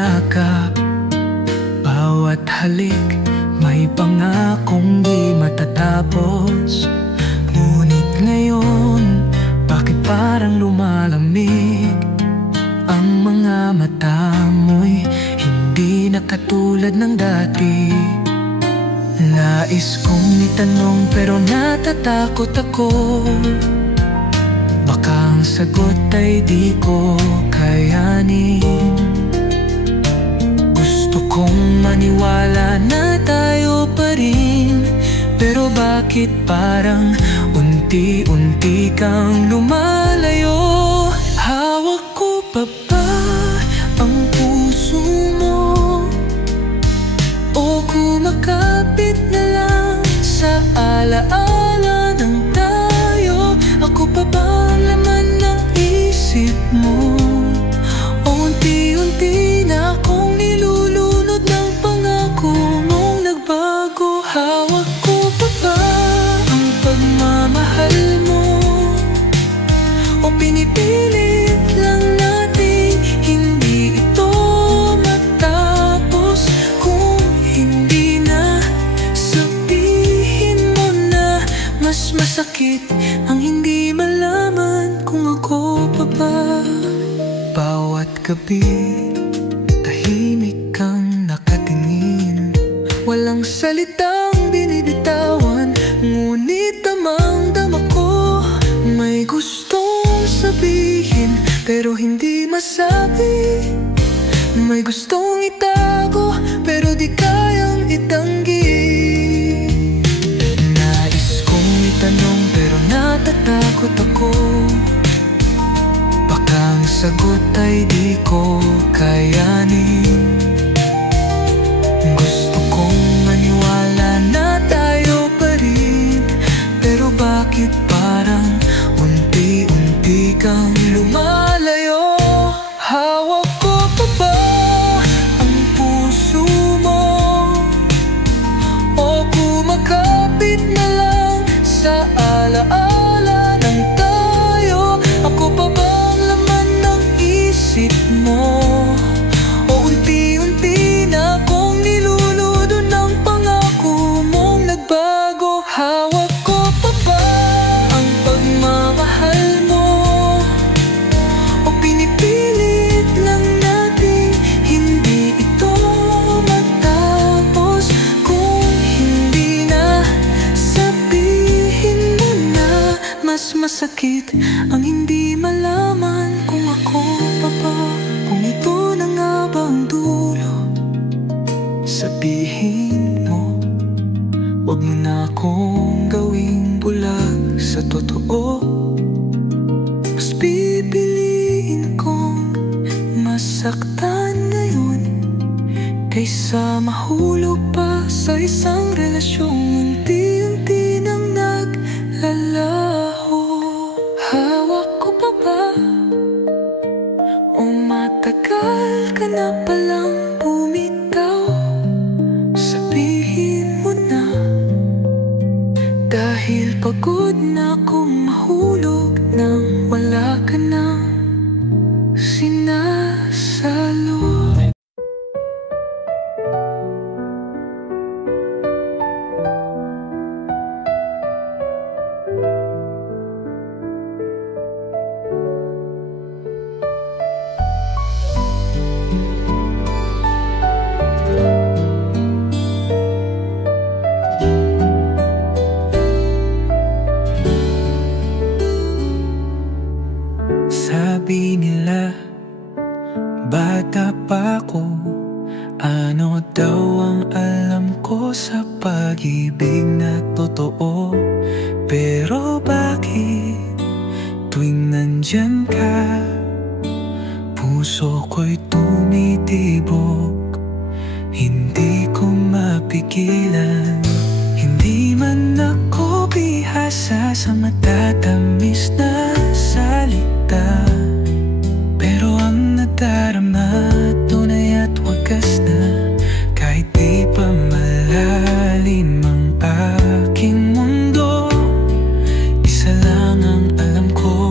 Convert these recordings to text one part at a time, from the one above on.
yakap, bawat halik may pangakong di matatapos. Ngunit ngayon, bakit parang lumalamig ang mga mata mo'y hindi na katulad ng dati. Nais kong itanong pero natatakot ako, baka ang sagot ay di ko kayanin. Gusto kong maniwala na tayo pa rin, pero bakit parang unti-unti kang lumalayo? Hawak ko pa ba ang puso mo? O kumakapit na lang sa alaala ng tayo? Ako pa ba ang laman ng isip mo? O unti-unti na akong nilulunod ng pangako mong nagbago? Hawak ko pa ba ang pagmamahal mo? O pinipilit lang natin hindi ito matapos? Kung hindi na, sabihin mo na. Mas masakit ang hindi malaman kung ako pa ba. Bawat gabi, tahimik kang nakatingin, walang salitang binibitawan, ngunit damang-dama ko may gustong sabihin pero hindi masabi. May gustong itago pero di kayang itanggi. Nais kong itanong pero natatakot ako, baka ang sagot ay di ko kayanin. Gusto kong maniwala na tayo pa rin, pero bakit parang unti-unti kang lumalayo? Hawak ko pa ba ang puso mo? O kumakapit na lang sa alaala ng tayo? Ako pa ba ang laman ng isip mo? O unti-unti na akong niluludo ng pangako mong nagbago? Hawak ko pa ba ang pagmamahal mo? O pinipilit lang natin hindi ito matapos? Kung hindi na, sabihin mo na. Mas masakit ang hindi malaman kung ako pa ba. Kung ito na nga ba ang dulo, sabihin mo. Huwag mo na akong gawing bulag sa totoo. Mas pipiliin kong masaktan ngayon kaysa mahulog pa sa isang relasyong unti-unti nang naglalaho. Hawak ko pa ba? O matagal ka na palang bumitaw? Sabihin mo na, dahil pagod na akong mahulog nang wala ka nang sinasalo. Sabi nila, bata pa ako, ano daw ang alam ko sa pag-ibig na totoo? Pero bakit tuwing nandyan ka, puso ko'y tumitibok? Hindi ko mapigilan, hindi man ako bihasa sa matatamis na salita, pero ang nadarama tunay at wagas na. Kahit di pa malalim ang aking mundo, isa lang ang alam ko,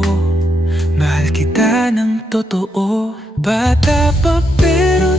mahal kita ng totoo. Bata pa pero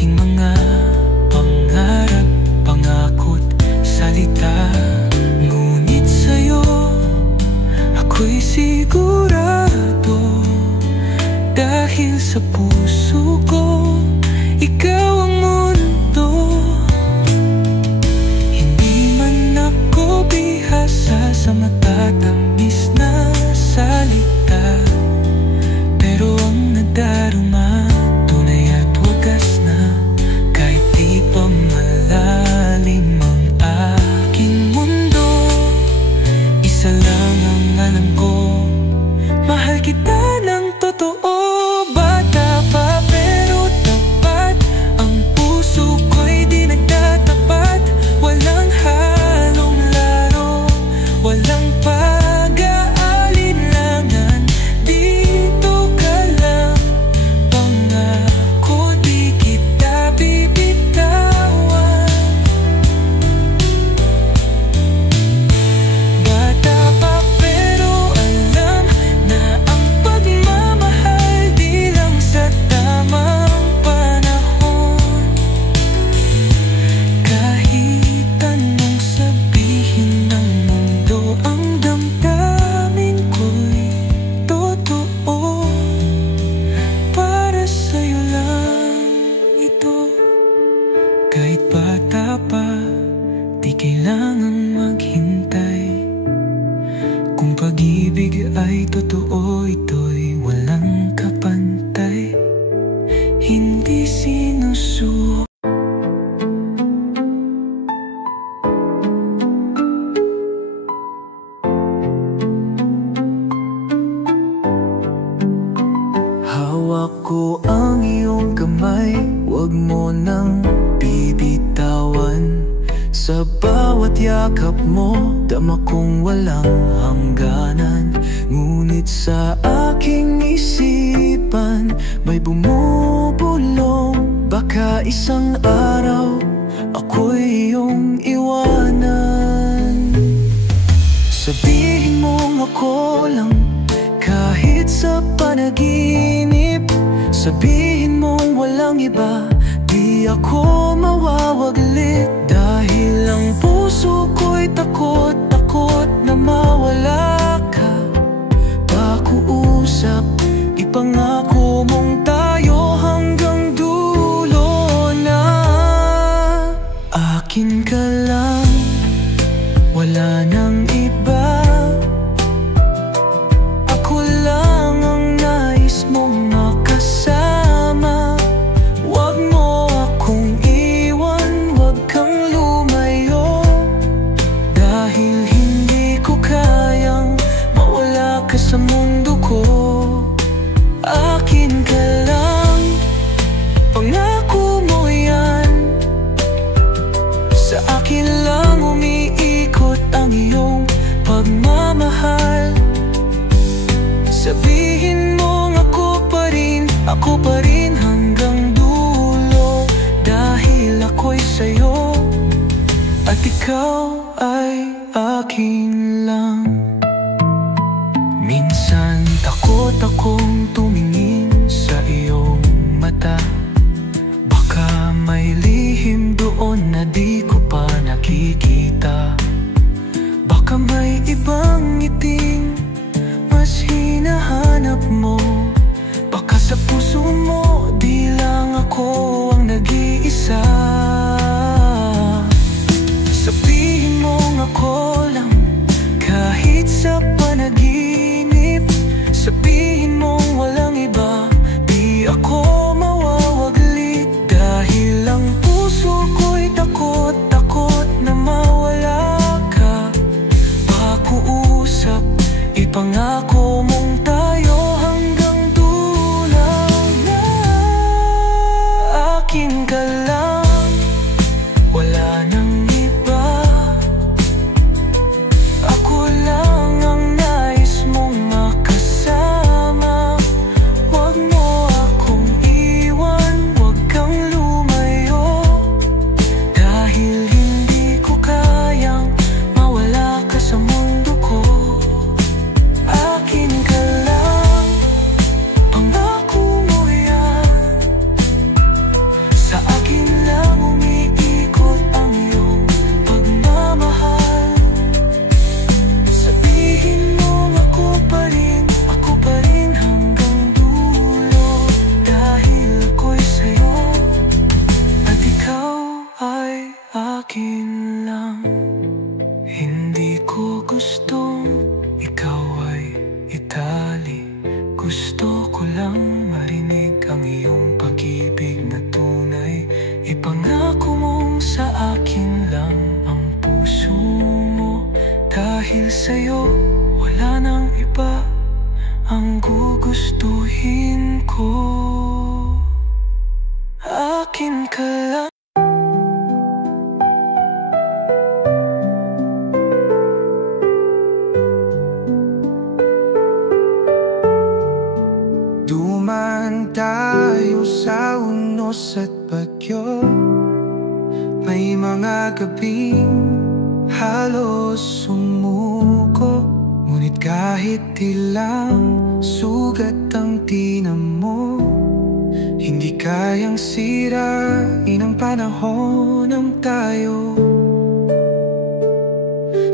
aking mga pangarap, pangako't salita. Ngunit sa'yo ako'y sigurado, dahil sa puso ko ikaw ang mundo. Hindi man ako bihasa sa matatamis na salita, pero ang nadarama tunay at wagas na. Kahit di pa malalim ang aking mundo, isa lang ang alam ko, mahal kita ng totoo. Bata pa pero tapat, ang puso ko'y di nagtatapat. Walang halong laro, walang pag-aalinlangan. Dito ka lang, pangako di kita bibitawan. Bata pa pero alam na ang pagmamahal di lang sa tamang panahon. Kahit anong sabihin ng mundo, ang damdamin ko'y totoo. Para sa'yo lang ito. Kahit bata pa, di kailangang maghintay. Kung pag-ibig ay totoo, ito'y walang kapantay. Hindi sinusuko. Hawak ko ang iyong kamay, huwag mo nang bibitawan. Sa bawat yakap mo, dama kong walang hangganan. Ngunit sa aking isipan, may bumubulong. Baka isang araw, ako'y iyong iwanan. Sabihin mong ako lang, kahit sa panaginip. Sabihin mong walang iba, di ako mawawaglit. Dahil ang puso ko'y takot, takot na mawala ka. Pakuusap, ipangako mong tayo hanggang dulo na. Akin ka lang, wala nang iba. Ako lang ang nais mong makasama. Huwag mo akong iwan, huwag kang lumayo. Dahil hindi ko kayang mawala ka sa mundo ko. Akin ka lang, pangako mo yan. Sa akin lang umiikot ang iyong pagmamahal. Sabihin mong ako pa rin hanggang dulo. Dahil ako'y sa'yo at ikaw ay akin lang. Minsan takot akong tumingin sa iyong mata. Baka may lihim doon na di ko pa nakikita. Baka may ibang ngiting mas hinahanap mo. Baka sa puso mo di lang ako ang nag-iisa. Sabihin mong ako lang, kahit sa panaginip. Sabihin mong walang iba, di ako mawawaglit. Dahil ang puso ko'y takot, takot na mawala ka. Pakuusap, ipangako mong tayo hanggang dulo na. Akin ka lang, wala nang iba. Dahil sa'yo, wala nang iba ang gugustuhin ko. Akin ka lang. Dumaan tayo sa unos at bagyo. May mga gabing halos sumuko, ngunit kahit ilang sugat ang tinamo, hindi kayang sirain ang panahon ng tayo.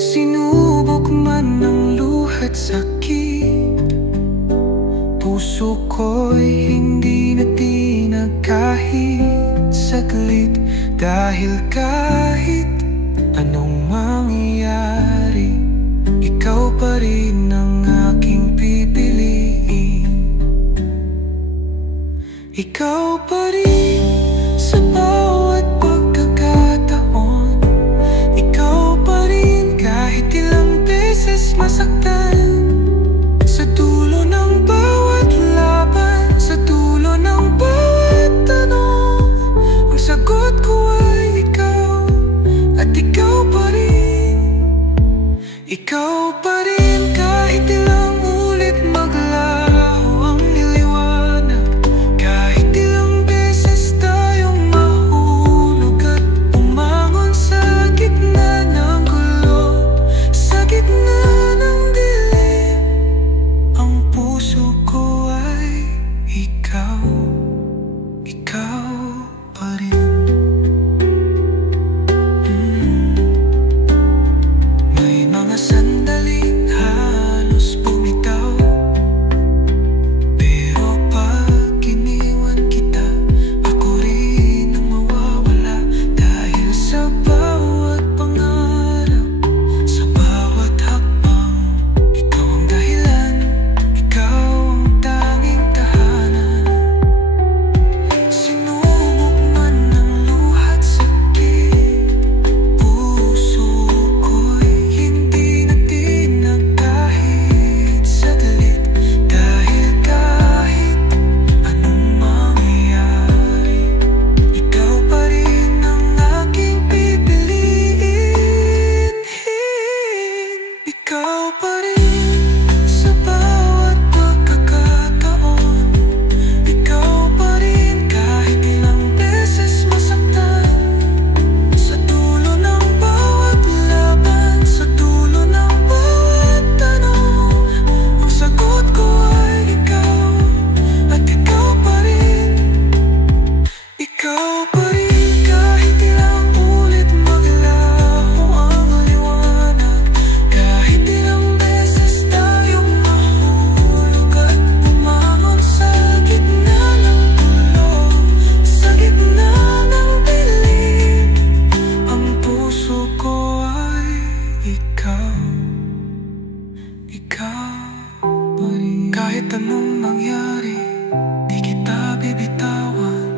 Sinubok man ng luha't sakit, puso ko'y hindi natinag kahit saglit. Dahil kahit anong mangyari, ikaw pa rin ang aking pipiliin. Ikaw pa rin sa bawat pagkakataon. Ikaw pa rin kahit ilang beses masaktan. Sa dulo ng bawat laban, sa dulo ng bawat tanong, ang sagot ko ay ikaw, at ikaw pa rin. Ikaw pa rin kahit ilang ulit maglaho ang niliwanag, kahit ilang beses tayong mahulog at bumangon sa gitna ng gulo, sa gitna ng dilim. Ang puso ko ay ikaw, ikaw pa rin. May mga sandaling halos bumitaw, pero pag iniwan kita, ako rin ang mawawala. Dahil sa bawat pangarap, sa bawat hakbang, ikaw ang dahilan, ikaw ang tanging tahanan. Sinubok man ng luha't sakit, puso ko'y hindi natinag kahit saglit. Dahil kahit anong mangyari, ikaw pa rin ang aking pipiliin. Ikaw pa rin sa bawat pagkakataon. Ikaw pa rin kahit ilang beses masaktan. Sa dulo ng bawat laban, sa dulo ng bawat tanong, ang sagot ko ay ikaw, at ikaw pa rin. Ikaw pa rin kahit ilang ulit maglaho ang liwanag, kahit ilang beses tayong mahulog at bumangon sa gitna ng gulo, sa gitna ng dilim. Ang puso ko ay ikaw, ikaw pa rin. Kahit anong mangyari, di kita bibitawan.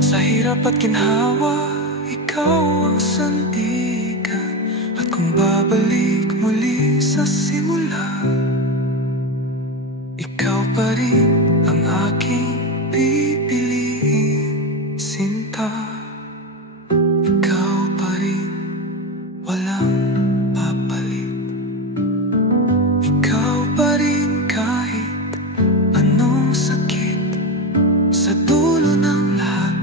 Sa hirap at ginhawa, ikaw ang sandigan. At kung babalik muli sa simula, ikaw pa rin ang aking pipiliin. Sinta, ikaw pa rin, walang papalit. Ikaw pa rin kahit anong sakit, sa dulo ng lahat.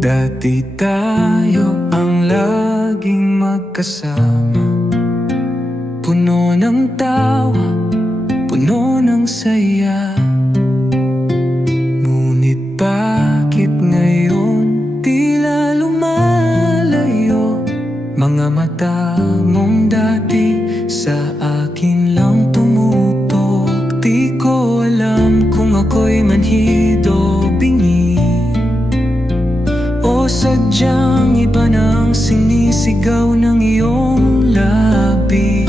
Dati tayo ang laging magkasama, puno ng tawa, puno ng saya. Ngunit bakit ngayon tila lumalayo? Mga mata mong dati sa akin lang tumutok. Di ko alam kung ako'y manhid o bingi, o sadyang iba nang sinisigaw ng iyong labi.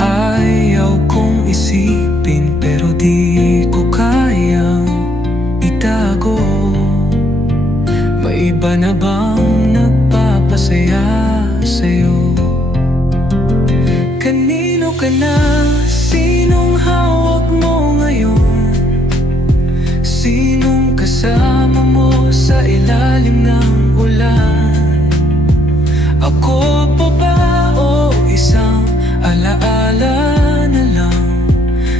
Ayaw kong isipin ka na? Sinong hawak mo ngayon? Sinong kasama mo sa ilalim ng ulan? Ako pa ba o isang alaala na lang?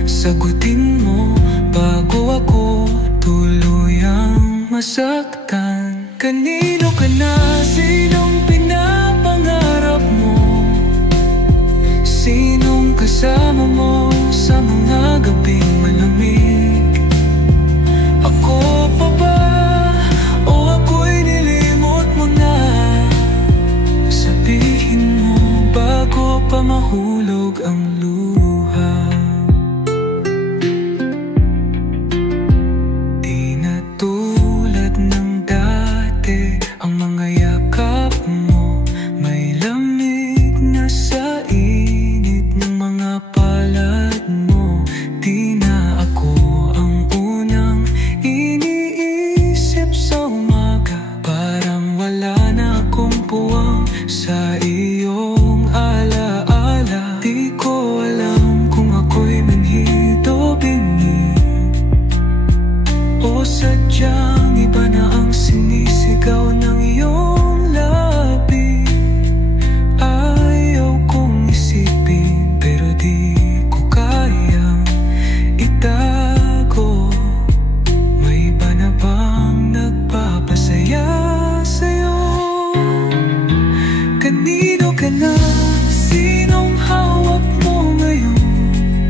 Sagutin mo bago ako tuluyang masaktan. Kanino ka na? Sinong pinapangarap mo? Sinong kasama mo sa mga gabing malamig? Ako pa ba o ako'y nilimot mo na? Sabihin mo bago pa mahulog ang luha. Di na tulad ng dati ang mga yakap mo, may lamig na sa init ng mga palad mo. Di na ako ang unang iniisip sa umaga, parang wala na akong puwang sa iyong alaala. Di ko alam kung ako'y manhid o bingi, o sadyang iba na ang sinisigaw ng iyong labi. Ayaw kong isipin pero di ko kayang itago. May iba na bang nagpapasaya sa'yo? Kanino ka na? Sinong hawak mo ngayon?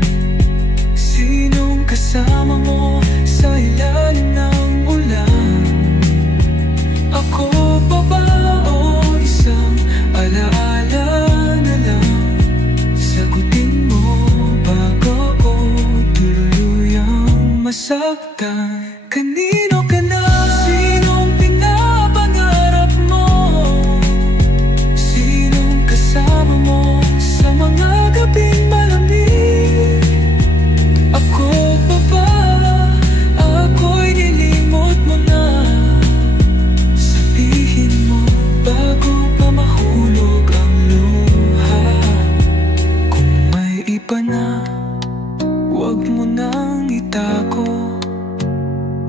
Sinong kasama mo sa ilalim ng ulan? Ako pa ba o isang alaala na lang? Sagutin mo bago ako tuluyang masaktan. Kanino ka na? Sinong pinapangarap mo? Sinong kasama mo sa mga gabing malamig? Ako pa ba? Ako'y nilimot mo na. Sabihin mo bago pa mahulog ang luha. Kung may iba na, huwag mo nang itago.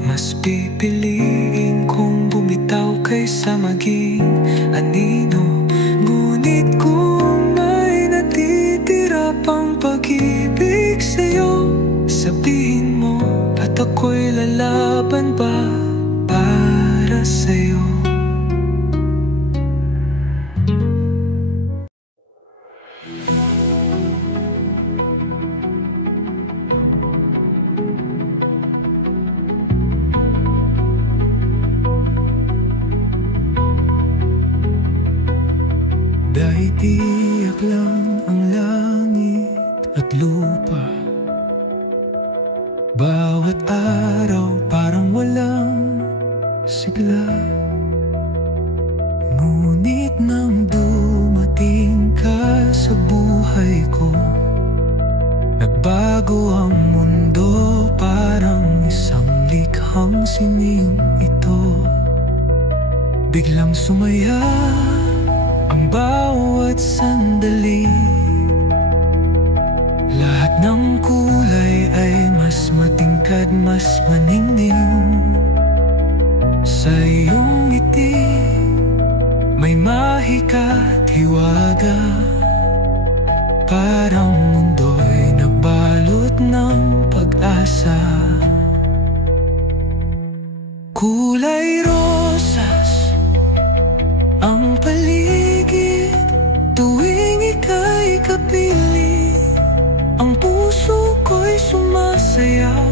Mas pipiliin kong bumitaw kaysa maging anino. Ngunit kung may natitira pang pag-ibig sa'yo, sabihin mo at ako'y lalaban pa para sa'yo. Dahil tiyak lang ang langit at lupa, bawat araw parang walang sigla. Ngunit nang dumating ka sa buhay ko, nagbago ang mundo, parang isang likhang sining ito. Biglang sumaya ang bawat sandali, lahat ng kulay ay mas matingkad, mas maningning. Sa iyong ngiti may mahika at hiwaga, parang mundo'y nabalot ng pag-asa. Kulay rosas ang paligid tuwing ika'y kapiling. Ang puso ko'y sumasayaw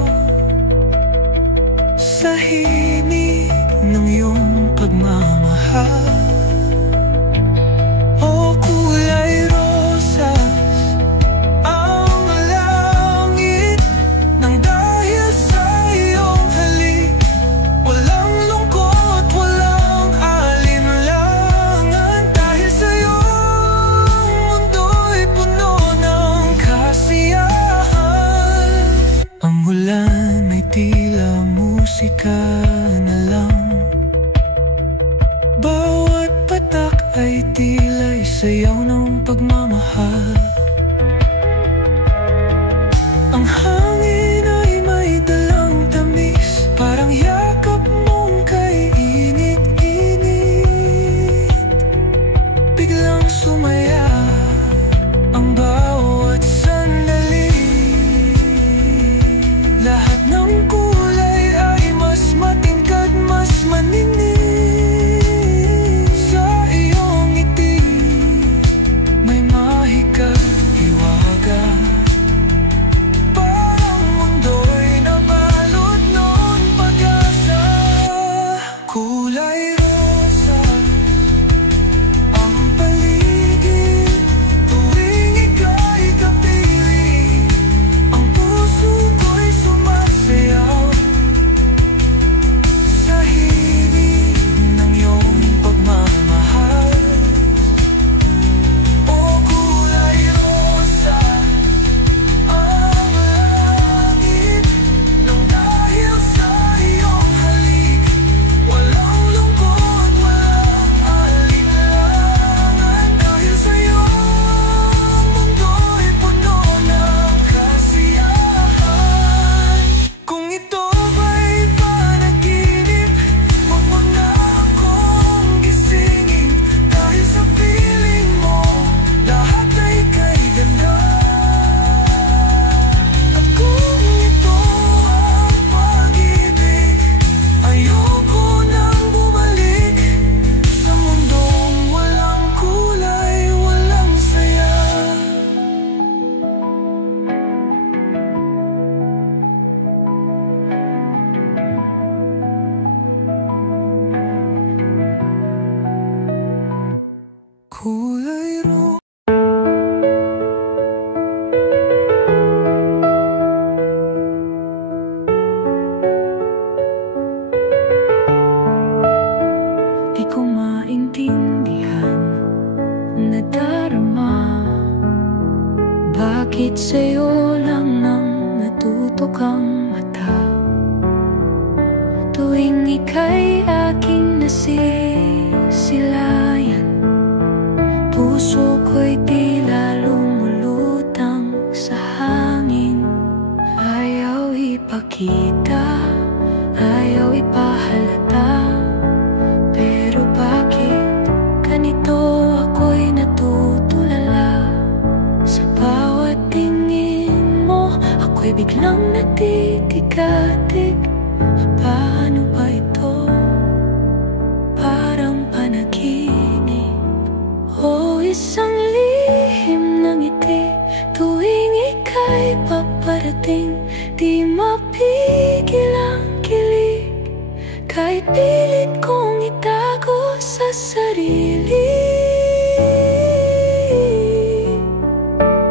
sa himig ng iyong pagmamahal. O kulay rosas ang langit, nang dahil sa iyong halik, walang lungkot, walang alinlangan. Dahil sa iyong mundo'y puno ng kasiyahan. Ang ulan ay tila musika na lang, bawat patak ay tila'y sayaw ng pagmamahal. Ang hangin ay may dalang tamis, parang yakap mong kay init-init. Biglang sumaya ang bawat sandali. Lahat ng kulay ay mas matingkad, mas maninig. Sa iyong ngiti may mahika, hiwaga. Parang mundo'y nabalot noon pag-asa. Kulay rosa ang paligid tuwing ika'y kapiling. Ang puso ko'y sumasayaw sa himig ng iyong pagmamahal. O kulay rosa ang langit, nang dahil sa iyong halik, walang lungkot, walang alinlangan. Dahil sa'yo ang mundo'y puno ng kasiyahan. Kung ito ba'y panaginip, huwag mo na akong gisingin. Dahil sa piling mo, lahat ay kay ganda. At kung ito ang pag-ibig, ayoko nang bumalik sa mundong walang kulay, walang saya. Kulay rosa. Di ko maintindihan, nadarama, bakit sa'yo lang nang natutok ang mata. Tuwing ika'y aking nasisilayan, puso ko'y tila lumulutang sa hangin. Ayaw ipakita, ayaw ipahalata, pero bakit ganito ako'y natutulala? Sa bawat tingin mo, ako'y biglang nagtitigatig. Paano ba ito? Parang panaginip o isang lihim ng ngiti. Tuwing ika'y paparating, di mapigil ang kilig. Kahit pilit kong itago sa sarili.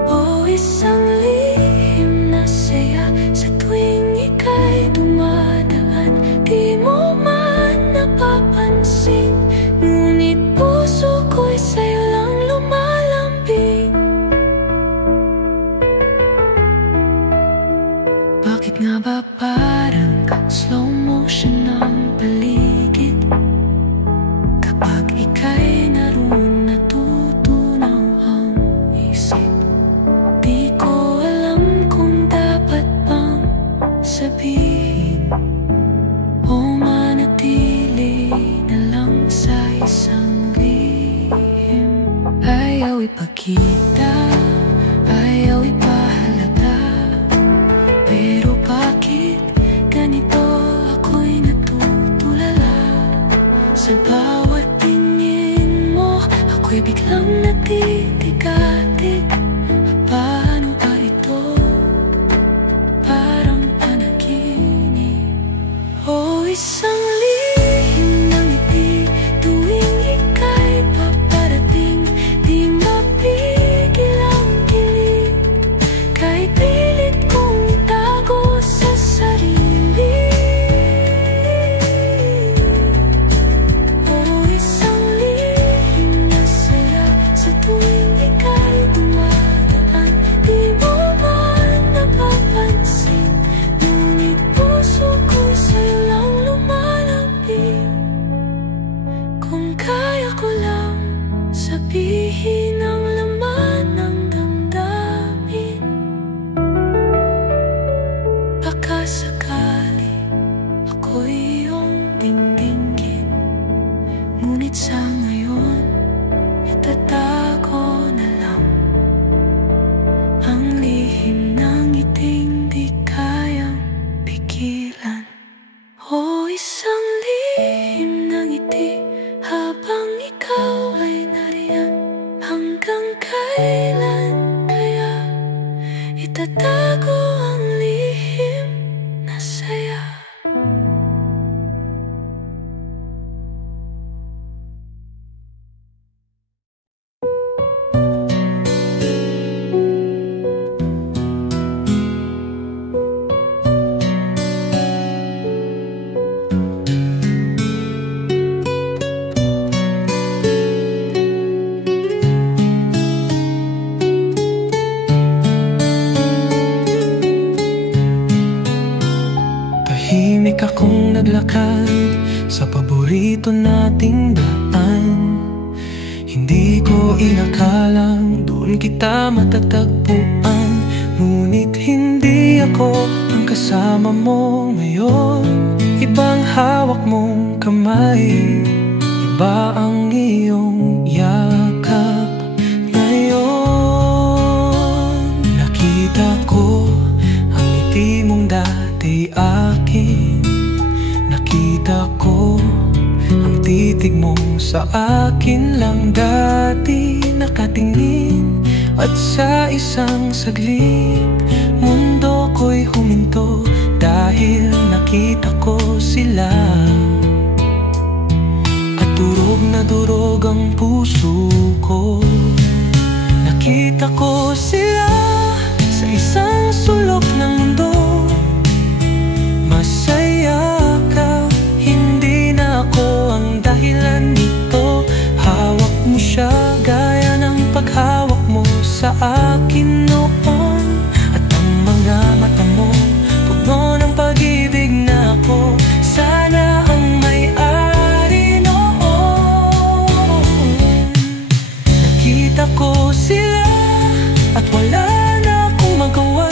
O isang lihim na saya sa tuwing ika'y dumadaan. Di mo man napapansin, ngunit puso ko'y sa'yo lang lumalambing. Bakit nga ba parang slow motion ang paligid? Kapag ika'y naroon, natutunaw ang isip. Di ko alam kung dapat bang sabihin o manatili na lang sa isang lihim. Ayaw ipakita, ayaw ipahalata, pero bakit ganito ako'y natutulala? Sa bawat tingin mo, ako'y biglang natitigatig. Paano ba ito? Parang panaginip o isang lihim ng ngiti. Tuwing ika'y paparating, di mapigil ang kilig. Kahit pilit kong itago sa sarili. O isang lihim na saya sa tuwing ika'y dumadaan. Di mo man napapansin, ngunit puso ko'y sa'yo lang lumalamig. kailan kaya itatago ang lihim na saya. Tahimik akong naglakad sa paborito nating daan. Hindi ko inakalang doon kita matatagpuan. Ngunit hindi ako ang kasama mo ngayon. Ibang hawak mong kamay, iba ang iyong yakap ngayon. Nakita ko ang ngiti mong dati akin. Nakita ko ang titig mong sa akin lang dati nakatingin. At sa isang saglit, mundo ko'y huminto dahil nakita ko sila. At durog na durog ang puso ko. Nakita ko sila sa isang sulok ng mundo. Masaya ka, hindi na ako ang dahilan nito. Hawak mo siya gaya ng paghawak mo sa akin noon. At ang mga mata mo, puno ng pag-ibig na ako. Sana ang may-ari noon. Nakita ko sila at wala na akong magawa.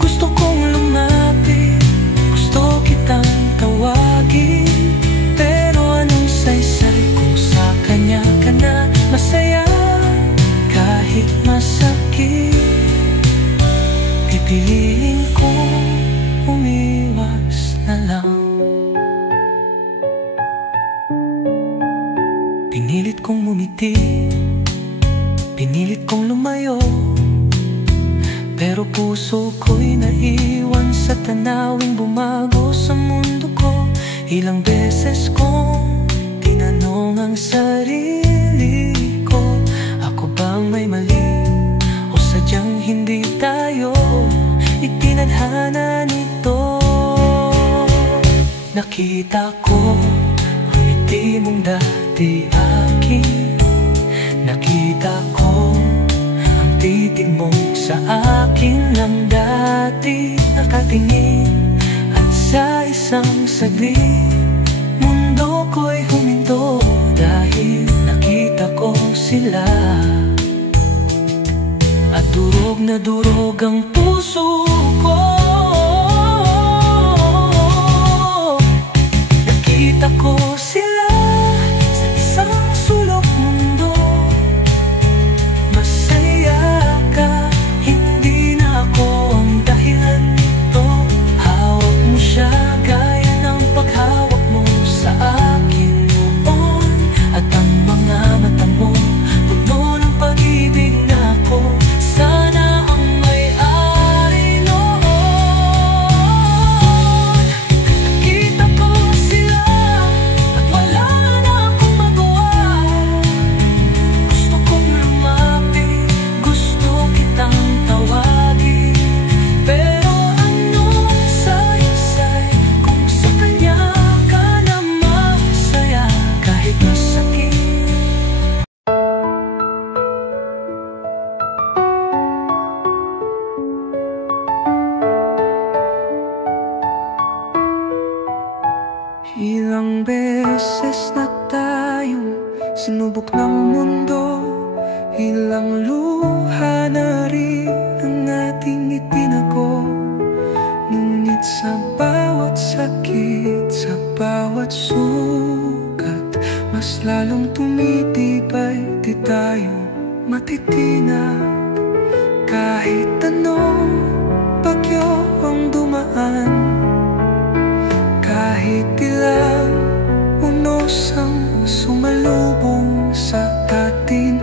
Gusto kong lumapit, gusto kitang tawagin. Pero anong saysay kung sa kanya ka na masaya? Kahit masakit, pipiliin kong umiwas na lang. Pinilit kong ngumiti, pinilit kong lumayo. Pero puso ko'y naiwan sa tanawing bumago sa mundo ko. Ilang beses kong tinanong ang sarili ko, ako bang may mali o sadyang hindi tayo itinadhana nito? Nakita ko ang ngiti mong dati akin. Nakita ko ang titig mong sa akin lang dati nakatingin. At sa isang saglit, mundo ko'y huminto dahil nakita ko sila. At durog na durog ang puso ko. Nakita ko sila sa isang sulok mundo. Masaya ka, hindi na ako ang dahilan nito. Hawak mo siya gaya ng paghawak mo sa akin noon. At ang mga mata mo, puno ng pag-ibig na ako. Sana ang may-ari noon. Nakita ko sila at wala na akong magawa. Gusto kong lumapit, gusto kitang tawagin. Pero anong saysay kung sa kanya ka na masaya? Kahit masakit. Ilang beses na tayong sinubok ng mundo. Ilang luha na rin ang ating itinago. Ngunit sa bawat sakit, sa bawat sugat, mas lalong tumitibay, di tayo matitinag. Kahit anong bagyo ang dumaan, kahit ilang unos ang sumalubong sa atin,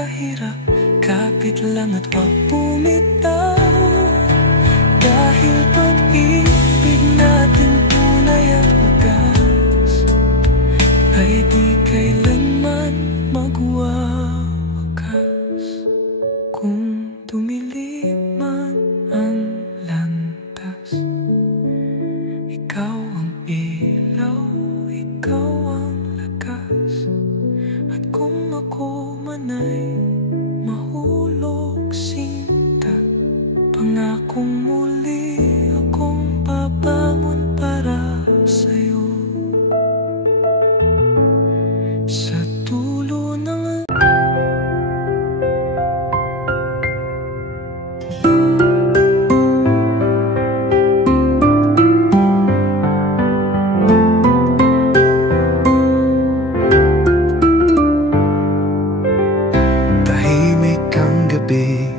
kahirap, kapit lang at wag bumitaw. Dahil pag-ibig natin tunay at wagas ay di kailanman magwawakas. Kung dumilim man ang landas, ikaw ang ilaw, ikaw ang lakas. At kung ako man ay mahulog sinta, pangakong muli akong babangon para sa'yo. Sa dulo ng tahimik ang gabi,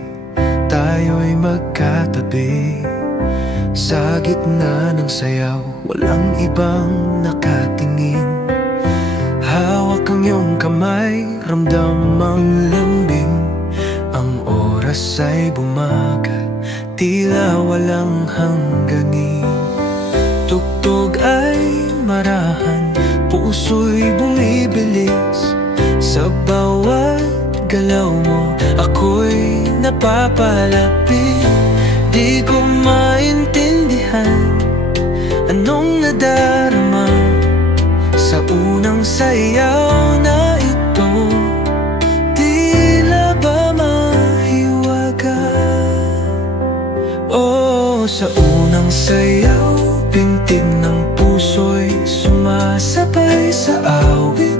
tayo'y magkatabi. Sa gitna ng sayaw, walang ibang nakatingin. Hawak ang iyong kamay, ramdam ang lambing. Ang oras ay bumagal, tila walang hangganin. Tugtog ay marahan, puso'y bumibilis. Sa bawat galaw mo, ako'y napapalapit. Di ko maintindihan anong nadarama sa unang sayaw na ito. Tila ba mahiwaga? Oh, sa unang sayaw, pintig ng puso'y sumasabay sa awit.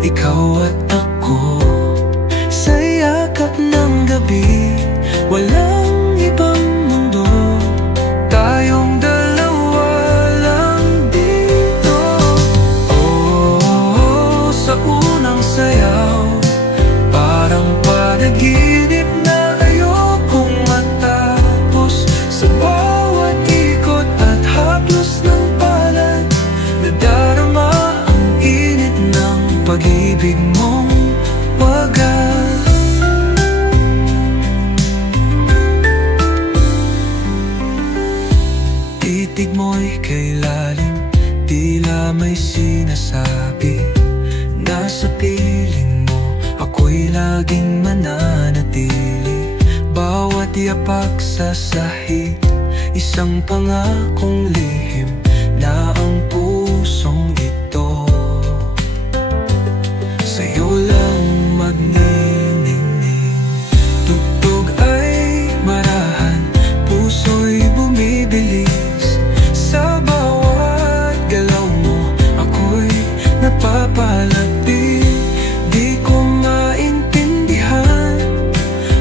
Ikaw at ako sa yakap ng gabi, walang ibang mundo, tayong dalawa lang dito. Oh, sa unang sayaw, parang panaginip na ayokong matapos. Sa bawat ikot at haplos ng palad, nadarama ang init ng pag-ibig mong wagas. Titig mo'y kay lalim, tila may sinasabi. Nasa piling mo, ako'y laging mananatili. Bawat yapak sa sahig, isang pangakong lihim na ang pusong ito sa'yo lang magniningning. Tugtog ay marahan, puso'y bumibilis. Sa bawat galaw mo, ako'y napapalapit. Di ko maintindihan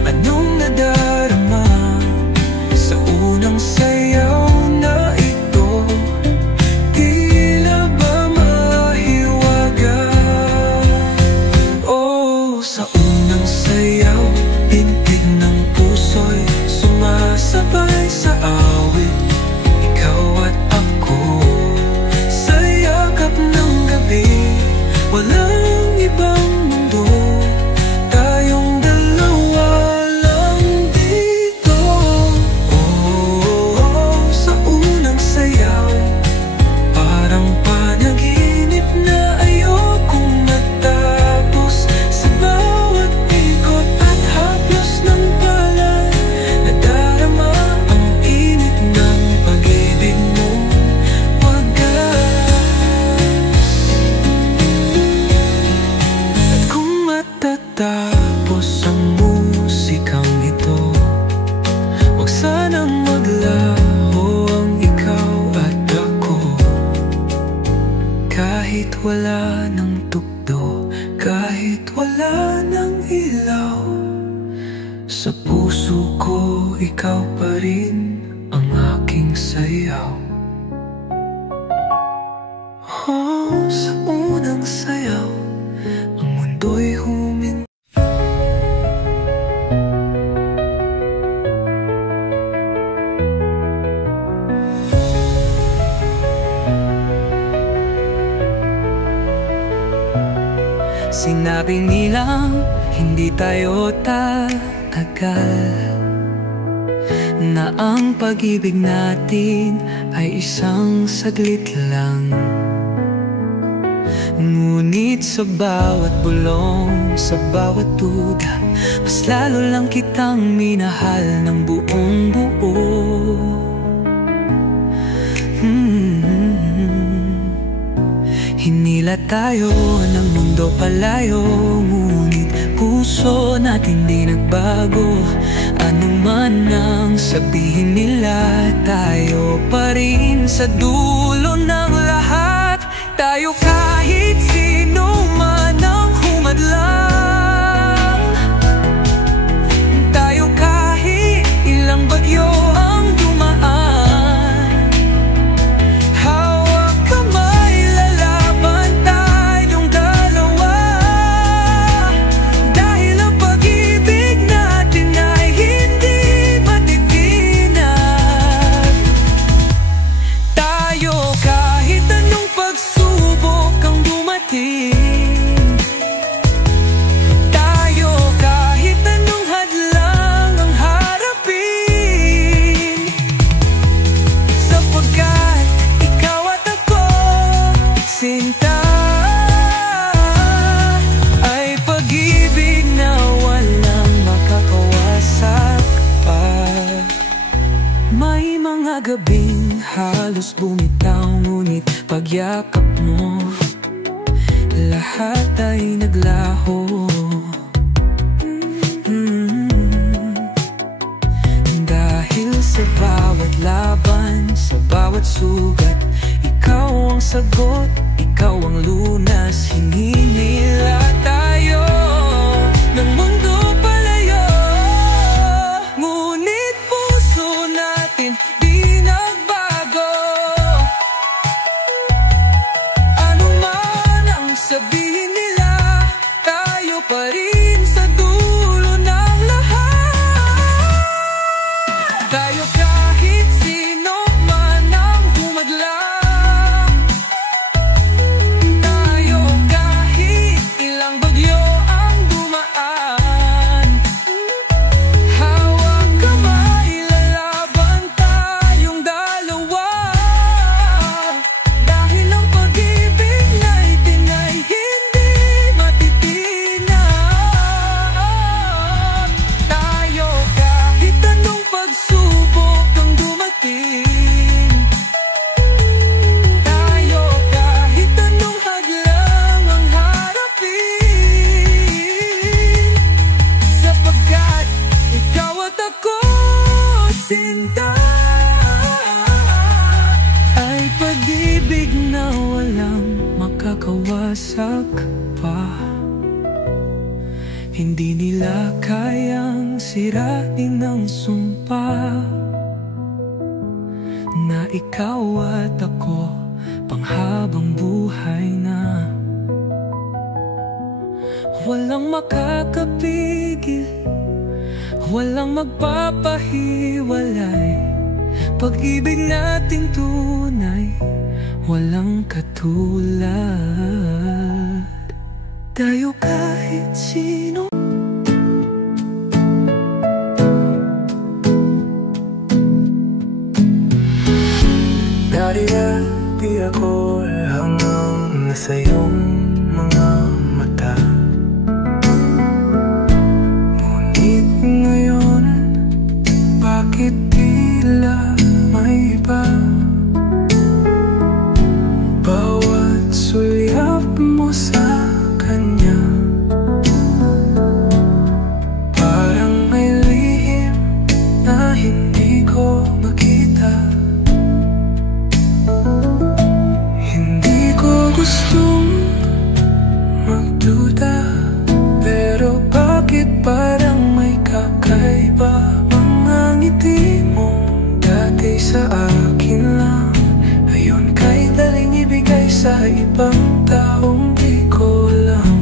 anong nadarama sa unang sayaw na ito. Tila ba mahiwaga? Oh, sa unang sayaw, pintig ng puso'y sumasabay sa awit. Ikaw at ako sa yakap ng gabi, walang ibang mundo, tayong dalawa lang dito. Oh, sa unang sayaw, parang panaginip na ayokong matapos. Sa bawat ikot at haplos ng palad, nadarama ang init ng pag-ibig mong wagas. At kung matatapos ang musikang ito, huwag sanang maglaho ang ikaw at ako. Kahit wala ng tukdo, kahit wala ng ilaw, sa puso ko ikaw pa rin ang aking sayaw. Oh, sa unang sayaw, ang mundo'y huminto. Sinabi nilang hindi tayo tatagal, na ang pag-ibig natin ay isang saglit lang. Ngunit sa bawat bulong, sa bawat duda, mas lalo lang kitang minahal ng buong buo. Hinila tayo ng mundo palayo, ngunit puso natin di nagbago. Ano man ang sabihin nila, tayo pa rin sa dulo ng lahat. Tayo kahit sino man ang humadlang, tayo kahit ilang bagyo ang dumaan. Hawak kamay, lalaban tayong dalawa, dahil ang pag-ibig natin ay hindi matitinag. Tayo kahit anong pagsubok ang dumating, tayo kahit anong hadlang ang harapin, sapagkat ikaw at ako, sinta, ay pag-ibig na walang makakawasak pa. May mga gabing halos bumitaw, ngunit pagyakap mo, lahat ay naglaho. Dahil sa bawat laban, sa bawat sugat, ikaw ang sagot, ikaw ang lunas. Hindi nila tayo ng mundo palayo, ngunit puso natin di nagbago. Ano man ang sabihin nila, tayo pa rin sa dulo ng lahat. Tayo kahit sino man ang humadlang, tayo kahit ilang bagyo ang dumaan. Hawak kamay, lalaban tayong dalawa, dahil ang pag-ibig natin ay hindi matitinag. Tayo kahit anong pagsubok ang dumating, tayo kahit anong hadlang ang harapin, sapagkat ikaw at ako, sinta, ay pag-ibig na walang makakawasak pa. Hindi nila kayang sirain ang sumpa na ikaw at ako panghabang buhay na. Walang makakapigil, walang magpapahiwalay. Pag-ibig nating tunay, walang katulad. Tayo kahit sino. Dati ako hanggang nasa iyong mga mata, ngunit ngayon, bakit tila may iba? Bawat sulyap mo sa kanya, parang may lihim na hindi ko makita. Hindi ko gustong magduda, pero bakit parang may kakaiba? Mga ngiti mong dati sa akin lang, ayon kay daling ibigay sa ibang taong di ko alam.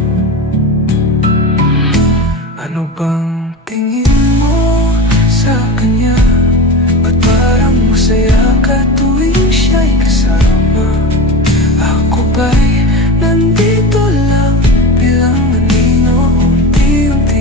Ano bang tingin mo sa kanya? Ba't parang masaya ka tuwing siya'y kasama? Ako ba'y nandito lang bilang anino, unti-unti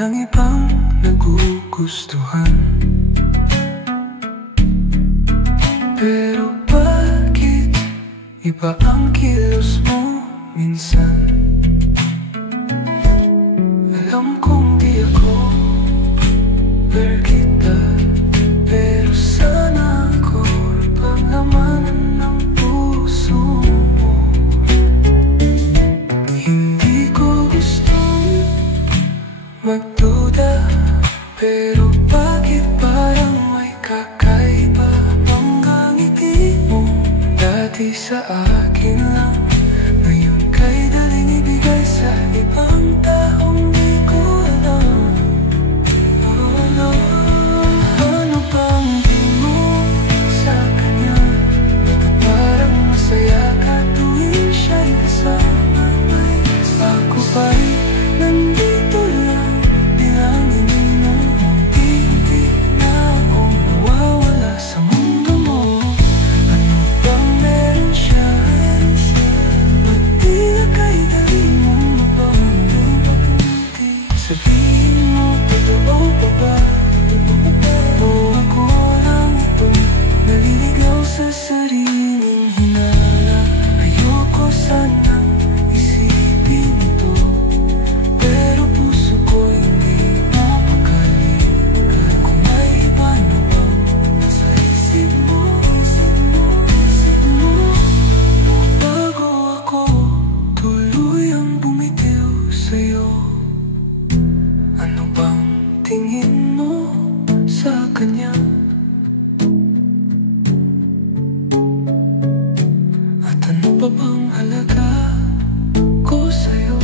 walang ibang nagugustuhan. Pero bakit iba ang kilos mo minsan? Alam kong di ako kita, pero sana ako paglamanan ng puso mo. Hindi ko gustong magduda, pero bakit parang may kakaiba ang ngiti mo? Dati sa akin lang, ngayon kay daling ibigay sa ibang taong di ko alam. Ano bang di mo sa kanya? Parang masaya ka tuwing siya'y kasama. Ako ba'y nandito lang bilang inino? Hindi na akong nawawala sa mundo mo. Ano bang meron siya? Ba't tila kay dali mong mapamunti? Sabihin mo, totoo pa ba? O ako lang itong naliligaw sa sariling hinala? Ayoko sanang isipin ito, pero puso ko hindi mapakali. Kung may iba na bang nasa isip mo, bago ako tuluyang bumitiw sa'yo. Ano bang tingin mo sa kanya? At ano pa bang halaga ko sa'yo?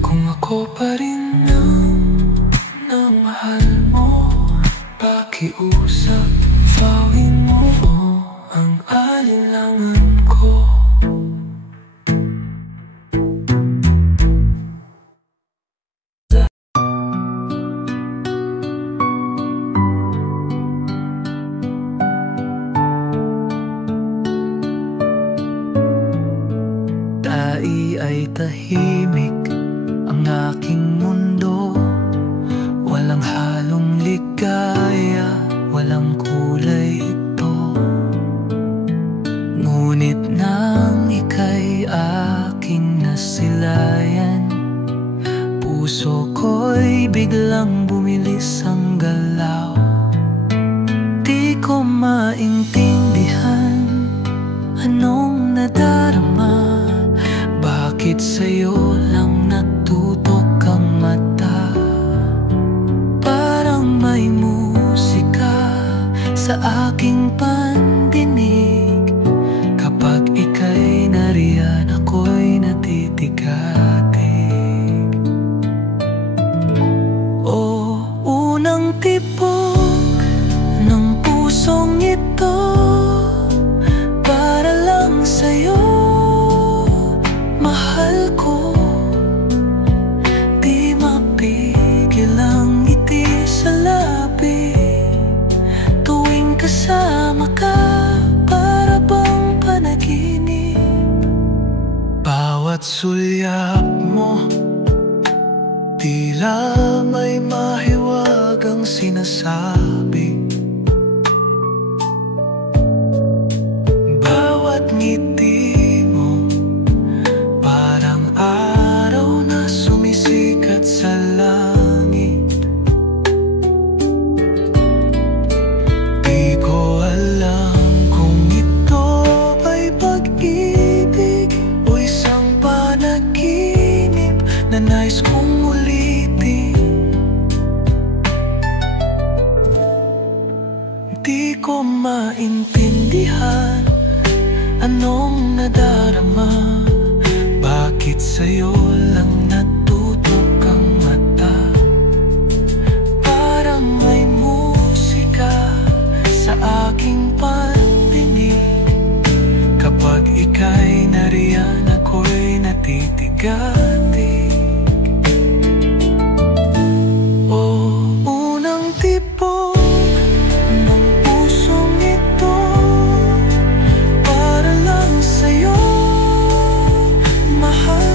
Kung ako pa rin ang mahal mo, pakiusap, bawin mo ang alinlangan ko. Ay tahimik ang aking mundo, walang halong ligaya, walang kulay ito. Ngunit nang ika'y aking nasilayan, puso ko'y biglang bumilis ang galaw. Di ko maintindihan anong nadarama. Bakit sa'yo lang natutok ang mata? Parang may musika sa aking pandinig. Kapag ika'y nariyan, ako'y natitigatig. O unang tibok ng pusong ito, para lang sa'yo, mahal ko. Di mapigil ang ngiti sa labi tuwing kasama ka, para bang panaginip. Bawat sulyap mo, tila may mahiwagang sinasabi. Bawat ngiti sa langit. Di ko alam kung ito ay pag-ibig o isang panaginip na nais kong ulitin. Di ko maintindihan anong nadarama. Bakit sa'yo lang natutok ang mata? Parang may musika sa aking pandinig. Kapag ika'y nariyan, ako'y natitigatig. O unang tibok ng pusong ito, para lang sa'yo, mahal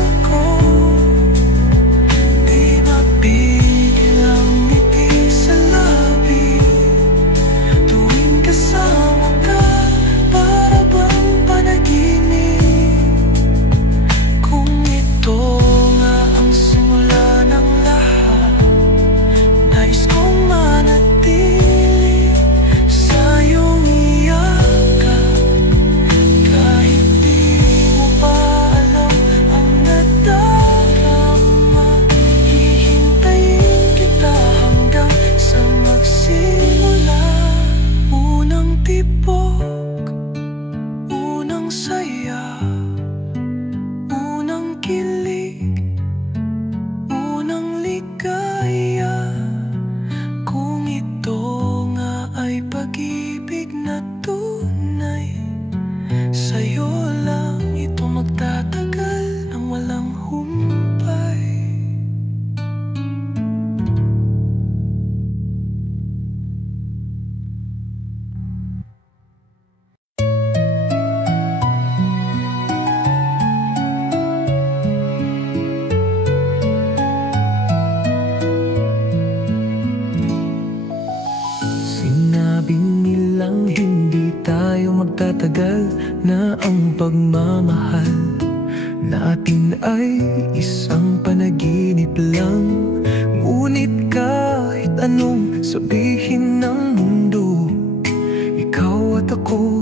magtatagal na ang pagmamahal natin ay isang panaginip lang. Ngunit kahit anong sabihin ng mundo, ikaw at ako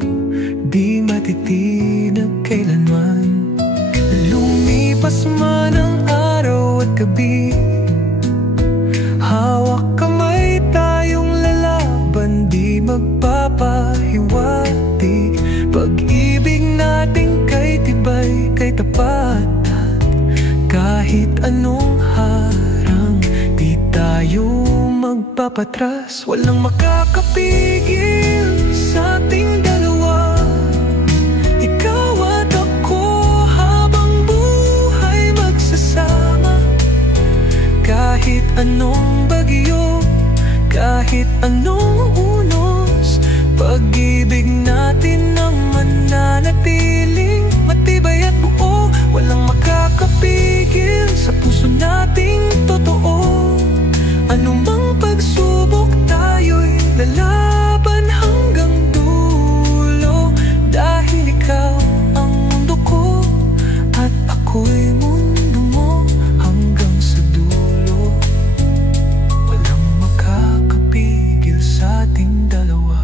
di matitinag kailanman. Lumipas man ang araw at gabi, hawak kamay tayong lalaban, di magpapahiwatig. Pag-ibig natin kay tibay, kay tapat, kahit anong harang, di tayo magpapatras. Walang makakapigil sa ating dalawa, ikaw at ako, habang buhay magsasama. Kahit anong bagyo, kahit anong unos, pag-ibig natin ang mananatiling matibay at buo. Walang makakapigil sa puso nating totoo. Anumang pagsubok tayo'y lalaban hanggang dulo. Dahil ikaw ang mundo ko at ako'y mundo mo hanggang sa dulo. Walang makakapigil sa ating dalawa.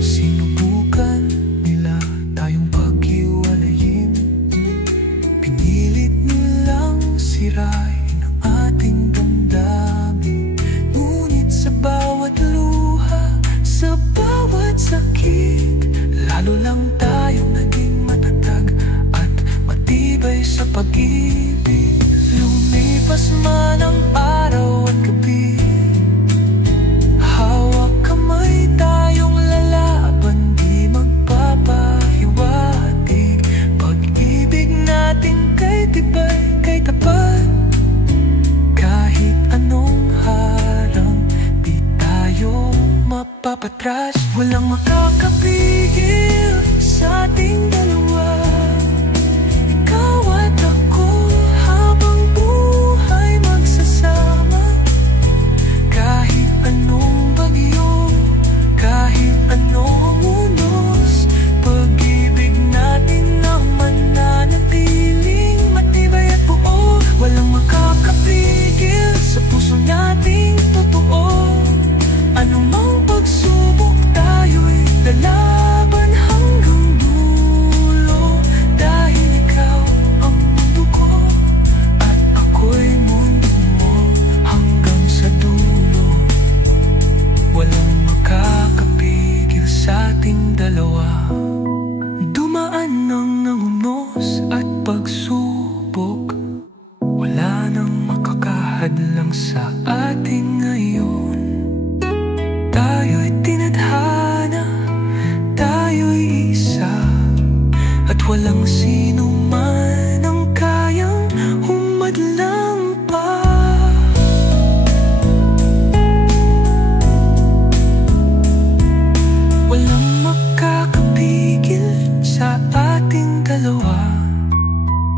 Sinubukan nila tayong paghiwalayin, pinilit nilang sirain ang ating damdamin. Ngunit sa bawat luha, sa bawat sakit, lalo lang tayong naging matatag at matibay sa pag-ibig. Lumipas man ang araw at gabi, hawak kamay tayong lalaban, di magpapahiwatig. Pag-ibig natin kay tibay, kay tapat, kahit anong harang, di tayo mapapatras. Walang makakapigil sa ating dalawa, ikaw at ako, habang buhay magsasama. Kahit anong bagyo, kahit anong unos, pag-ibig natin ang mananatiling matibay at buo. Walang makakapigil sa puso nating totoo. Anumang pagsubok tayo'y lalaban hanggang dulo. Dahil ikaw ang mundo ko at ako'y mundo mo hanggang sa dulo. Walang makakapigil sa ating dalawa. Dumaan ng unos at pagsubok, wala nang makakahadlang sa ating ngayon. Tayo'y tinadhana, tayo'y isa, at walang sino man ang kayang humadlang pa. Walang makakapigil sa ating dalawa.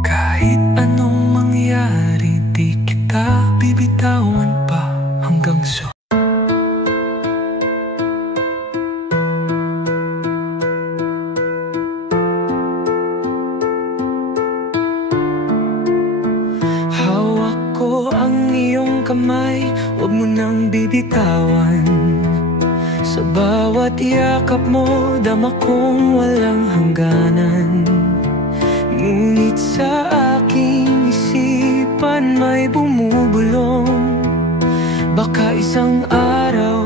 Kahit anong mangyari, di kita bibitawan pa hanggang sa hawak ko ang iyong kamay, huwag mo nang bibitawan. Sa bawat yakap mo, dama kong walang hangganan. Ngunit sa aking isipan may bumubulong, baka isang araw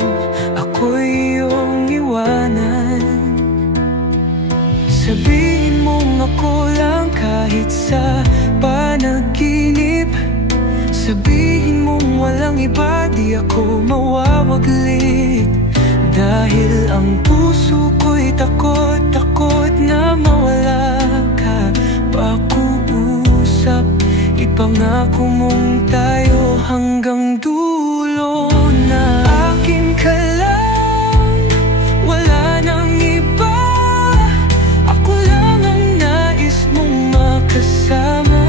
ako'y iyong iwanan. Sabihin mong ako lang kahit sa panaginip, sabihin mong walang iba, di ako mawawaglit. Dahil ang puso ko'y takot na mawala ka. Pakuusap, ipangako mong tayo hanggang dulo na. Akin ka lang, wala nang iba. Ako lang ang nais mong makasama.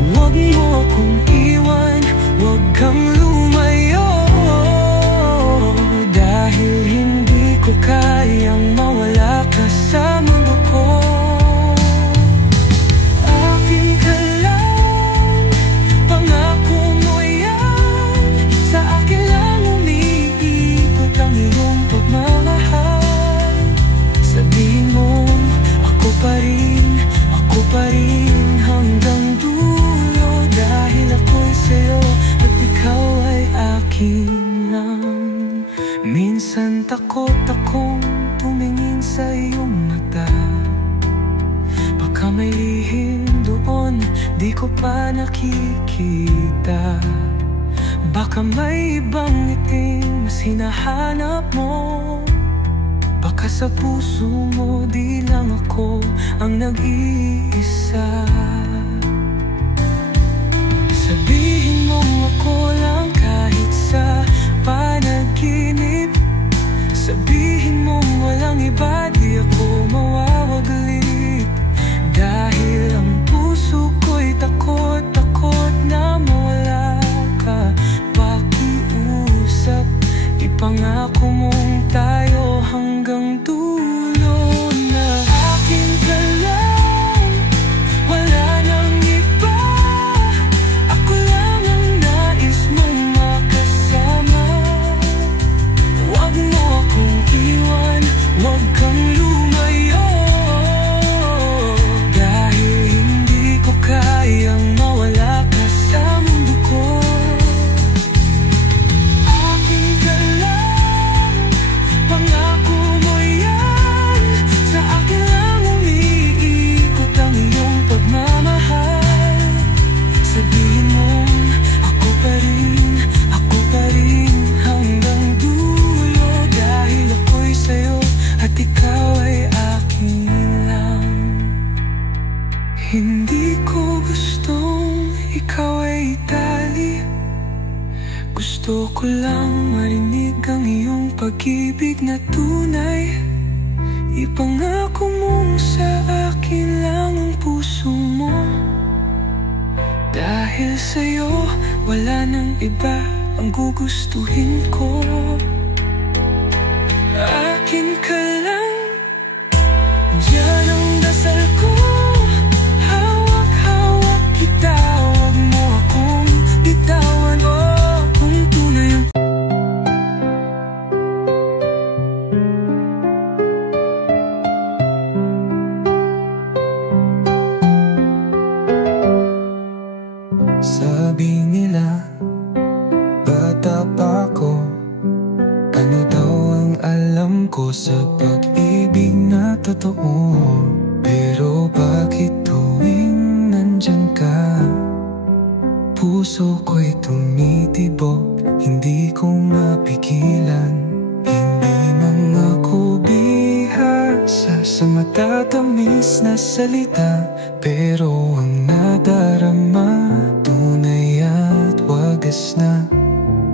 Huwag mo akong iwan, huwag kang lumayo. di ko pa nakikita. Baka may ibang ngiting mas hinahanap mo. Baka sa puso mo di lang ako ang nag-iisa. Sabihin mo ako lang kahit sa panaginip. Sabihin mo walang iba, di ako mawawaglit. Dahil ang puso ko'y takot na mawala ka. Pakiusap, ipangako mong tayo hanggang dulo na akin ka lang, wala nang iba. Ako lang ang nais mong makasama. Huwag mo akong iwan, huwag kang lumayo. Dahil hindi ko kayang mawala ka sa mundo ko. Akin ka lang, pangako mo yan. Sa akin lang umiikot ang iyong pagmamahal. Sabihin mo, ako pa rin hanggang dulo. Dahil ako'y sa'yo at ikaw ay akin lang. Hindi ko gustong ikaw ay itali. Gusto ko lang marinig ang iyong pag-ibig na tunay. Ipangako mong sa akin lang ang puso mo. Dahil sa'yo wala nang iba ang gugustuhin ko. Akin ka lang, diyan ang dasal ko. Hawak-hawak kita, huwag mo akong bitawan. Oh, kung tunay ang sabi nila, bata pa ako. Ano daw ang alam ko sa pag-ibig na totoo? Pero bakit tuwing nandyan ka, puso ko'y tumitibok, hindi ko mapigilan. Hindi man ako bihasa sa matatamis na salita, pero ang nadarama tunay at wagas na.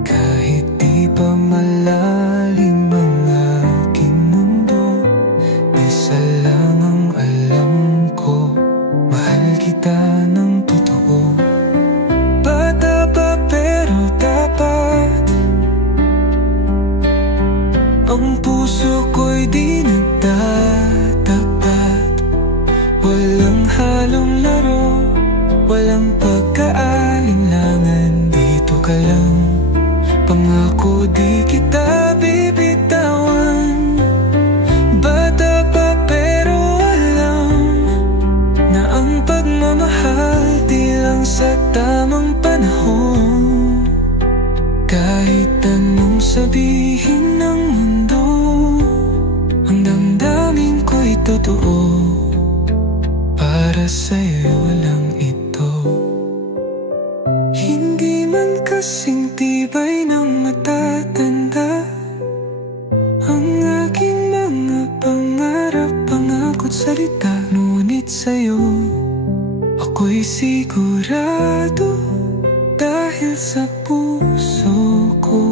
Kahit di pa malalim ang aking mundo, isa lang ang alam ko, mahal kita ng totoo. Bata pa pero tapat, ang puso ko'y di nagtatapat. Walang halong laro, walang pagkaalinlangan. Dito ka lang, pangako di kita bibitawan. Bata pa pero alam na ang pagmamahal di lang sa tamang panahon. Kahit anong sabihin ng mundo, ang damdamin ko'y totoo. Para sa'yo lang ito. Hindi man kasing tibay ng matatanda ang aking mga pangarap, pangako't salita. Ngunit sa'yo ako'y sigurado, dahil sa puso ko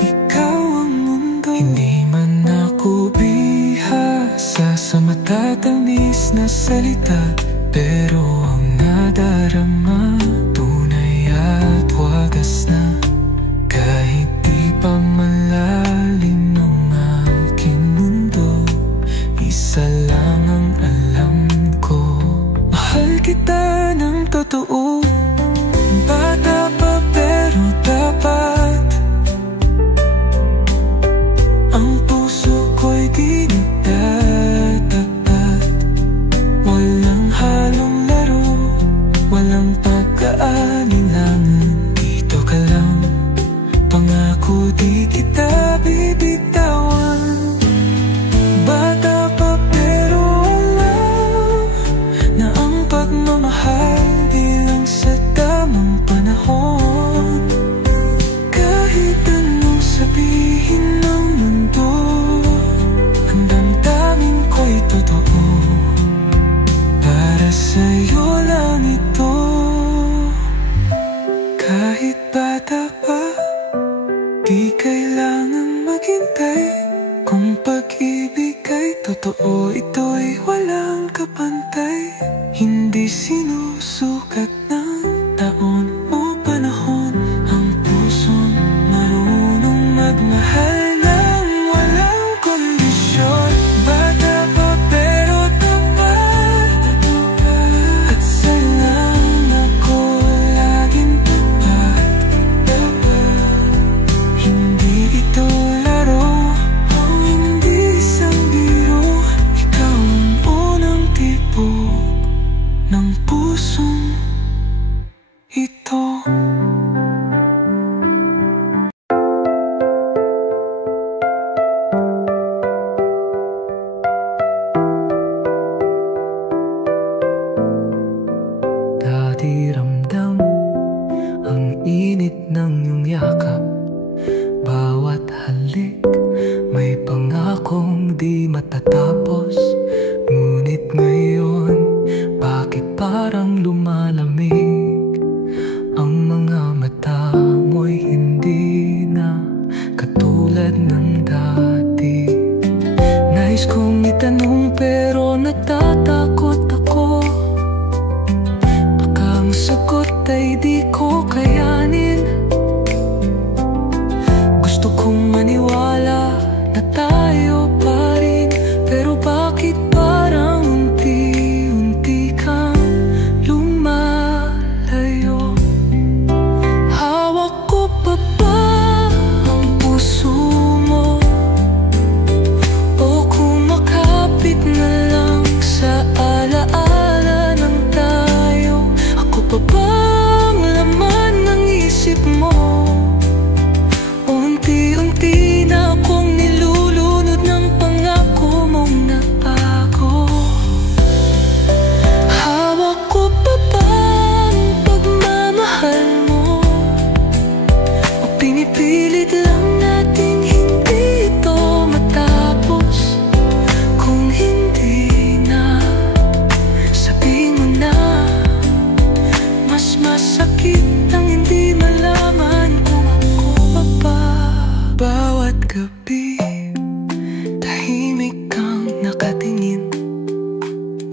ikaw ang mundo. Hindi man ako bihasa sa matatamis na salita, pero ang nadarama tunay at wagas na. Kahit di pa malalim ang aking mundo, isa lang ang alam ko, mahal kita ng totoo. Bata pa pero tapat, ang puso ko'y di nagtatapat. Walang halong laro, walang pagkaalinlangan. Dito ka lang, pangako di kita bibitawan. Bata pa pero alam na ang pagmamahal bilang sa tamang panahon. Kahit anong sabihin ng mundo, ang damdamin ko'y totoo. Para sa'yo lang ito. Kahit bata pa, di kailangan maghintay. Kung pag-ibig ay totoo, ito'y walang kapantay. Hindi sinusukat ng taon o panahon ang pusong marunong magmahal ng walang kondisyon. Bata pa pero tapat, at salang ako laging tapat. Hindi ito laro, hindi isang biro. Ikaw ang unang tipo ng pusong ito. Dati ramdam ang init ng iyong yakap. Bawat halik may pangakong di matatapos. Ngunit ngayon, bakit parang lumalamig? Ang mga mata mo'y hindi na katulad ng dati. Nais kong itanong pero natatakot ako. Baka ang sagot ay di ko kayanin. Gusto kong maniwala na tayo pa rin, pero bakit parang unti-unti kang lumalayo? Hawak ko pa ba ang puso mo? O kumakapit na lang sa alaala ng tayo? Ako pa ba ang laman ng isip mo? Unti-unti na akong nilulunod ng pangako mong nagbago. Hawak ko pa ba ang pagmamahal mo? O pinipilit lang natin hindi ito matapos? Kung hindi na, sabihin mo na. Mas masakit ang hindi malaman kung ako pa ba. Bawat gabi, tahimik kang nakatingin.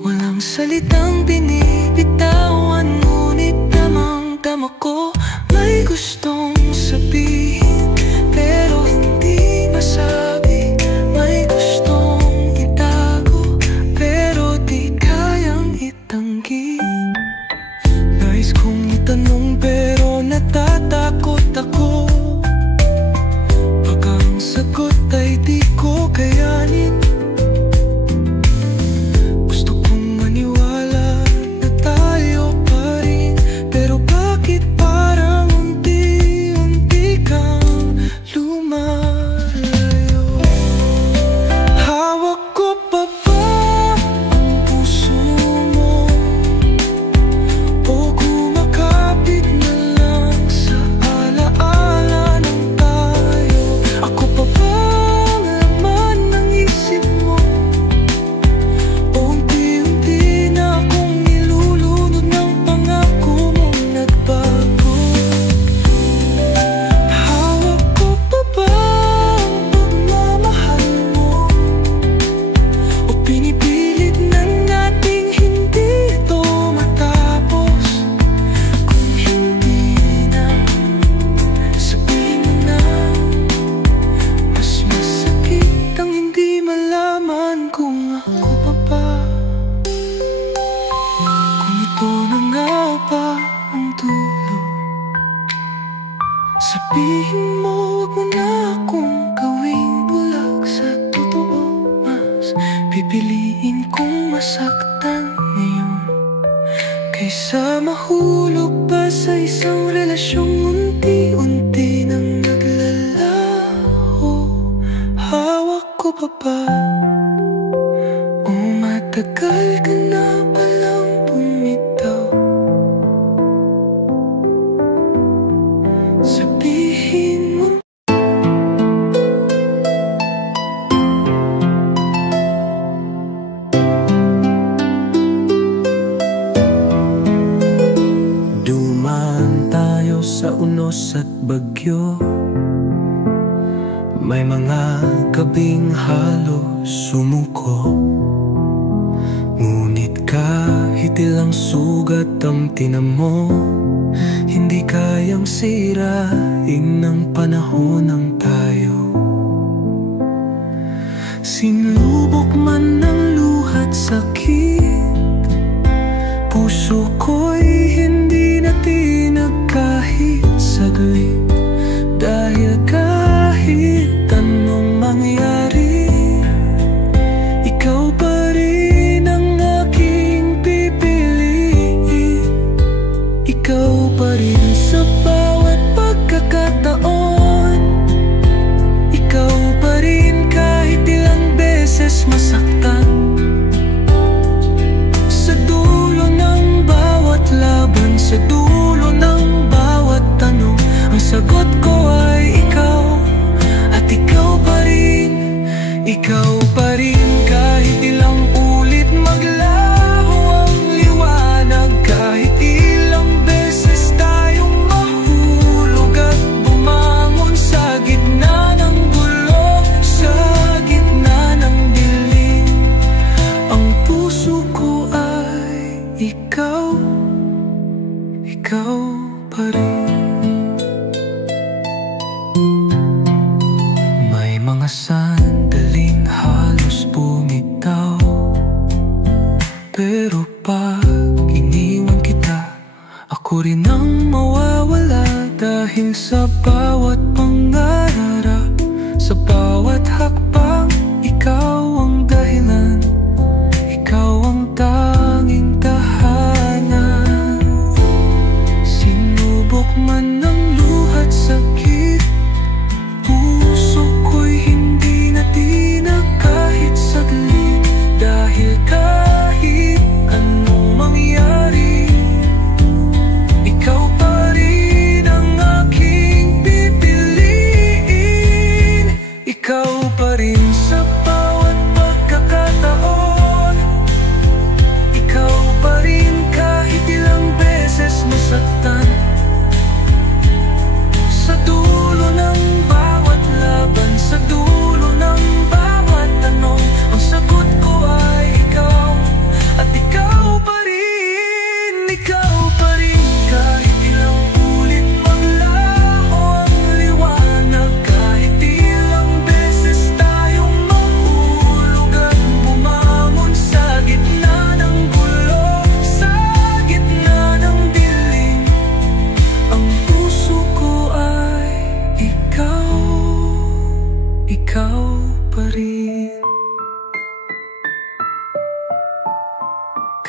Walang salitang binibitawan, ngunit damang-dama ko may gustong sabihin, pero hindi masabi. May gustong itago, pero di kayang itanggi. Nais kong itanong pero natatakot ako. Baka ang sagot ay di ko kayanin. Gusto kong maniwala na tayo pa rin, pero bakit parang unti-unti kang lumalayo? Hawak ko pa ba ang puso mo? O kumakapit na lang sa alaala ng tayo? Ako pa ba ang laman ng isip mo? Unti-unti na akong nilulunod ng pangako mong nagbago. Hawak ko pa ba ang pagmamahal mo? O pinipilit na nating hindi ito matapos? Kung hindi na, sabihin mo na. Mas masakit ang hindi malaman kung ako pa ba. Kung ito na nga ba ang dulo, sabihin mo wag mo na akong gawing bulag. Sa totoo, mas pipiliin kong masaktan ngayon kaysa mahulog pa sa isang relasyong unti-unti nang naglalaho. Hawak ko pa ba? O matagal ka na palang bumitaw? unos at bagyo. May mga gabing halos sumuko, ngunit kahit ilang sugat ang tinamo, hindi kayang sirain ng panahon ng tayo. Sinubok man ng luhat sakit, puso ko'y hindi natinag kahit saglit. Dahil kahit anong mangyari, ikaw pa rin ang aking pipiliin. Ikaw pa rin sa bawat pagkakataon. Ikaw pa rin kahit ilang beses masaktan. Sa dulo ng bawat laban, sa dulo ng bawat tanong, ang sagot ko ay ikaw. At ikaw pa rin, ikaw pa rin kahit ilang ulit maglaho ang liwanag. Kahit ilang beses tayong mahulog at bumangon sa gitna ng gulo, sa gitna ng dilim, ang puso ko ay ikaw, ikaw pa rin. May mga sandaling halos bumitaw, pero pag iniwan kita, ako rin ang mawawala. Dahil sa bawat pangararap, sa bawat hakbang, ikaw ang dahilan, ikaw ang tanging tahanan. Sinubok man ng luhat sakit, puso ko'y hindi natinag kahit saglit. Dahil kahit anong mangyari, ikaw pa rin ang aking pipiliin. Ikaw pa rin sa bawat pagkakataon. Ikaw pa rin kahit ilang beses masaktan. Sa dulo ng bawat laban, sa dulo ng bawat tanong, ang sagot ko ay ikaw. At ikaw pa rin, ikaw pa rin kahit ilang ulit maglaho ang liwanag. Kahit ilang beses tayong mahulog at bumangon sa gitna ng gulo, sa gitna ng dilim, ang puso ko ay ikaw, ikaw pa rin.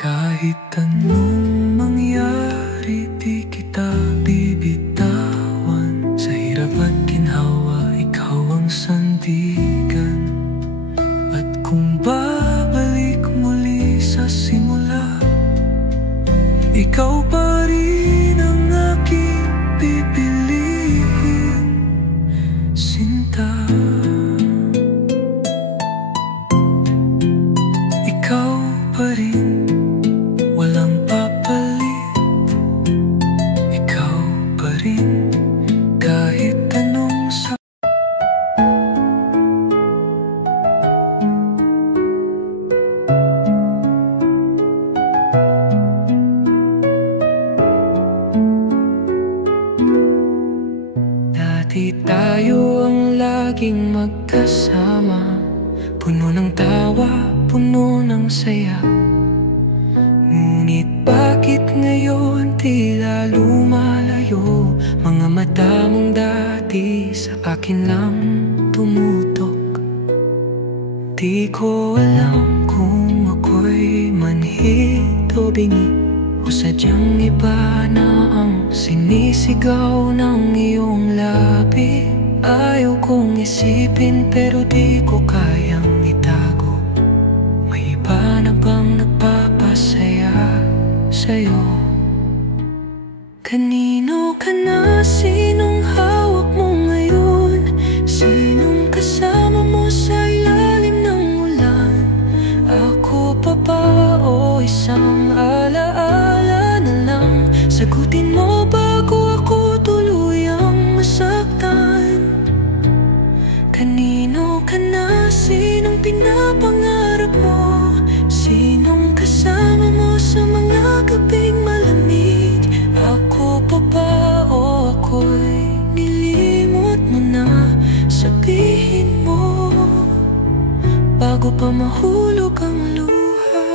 Kahit anong mangyari, di kita bibitawan. Sa hirap at ginhawa, ikaw ang sandigan. At kung babalik muli sa simula, ikaw pa rin ang aking pipiliin, sinta. Ikaw pa rin, walang papalit. Ikaw pa rin kahit anong sa dati tayo ang laging magkasama, puno ng tawa, puno ng saya. Ngunit bakit ngayon tila lumalayo? Mga mata mong dati sa akin lang tumutok. Di ko alam kung ako'y manhid o bingi, o sadyang iba na ang sinisigaw ng iyong labi. Ayaw kong isipin pero di ko kayang itago. May iba na bang nagpapasaya sa'yo? Kanino ka na? Sinong hawak mo ngayon? Sinong kasama mo sa ilalim ng ulan? Ako pa ba o isang alaala na lang? Sagutin mo bago ako tuluyan. gabing malamig. Ako pa ba o ako'y nilimot mo na? Sabihin mo bago pa mahulog ang luha.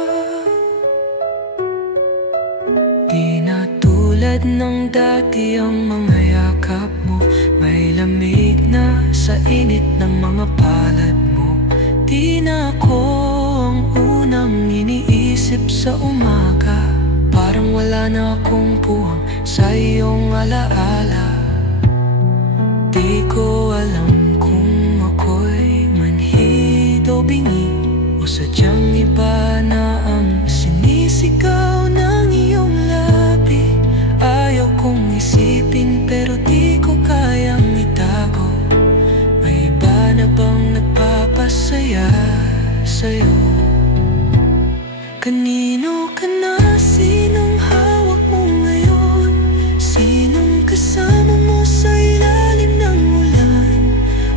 Di na tulad ng dati ang mga yakap mo, may lamig na sa init ng mga palad mo. Di na ako ang unang iniisip sa umaga, parang wala na akong puwang sa iyong alaala. Di ko alam kung ako'y manhid o bingi, o sadyang iba na ang sinisigaw ng iyong labi. Ayaw kong isipin pero di ko kayang itago. May iba na bang nagpapasaya sa'yo? Kanino ka na? Sinong hawak mo ngayon? Sinong kasama mo sa ilalim ng ulan?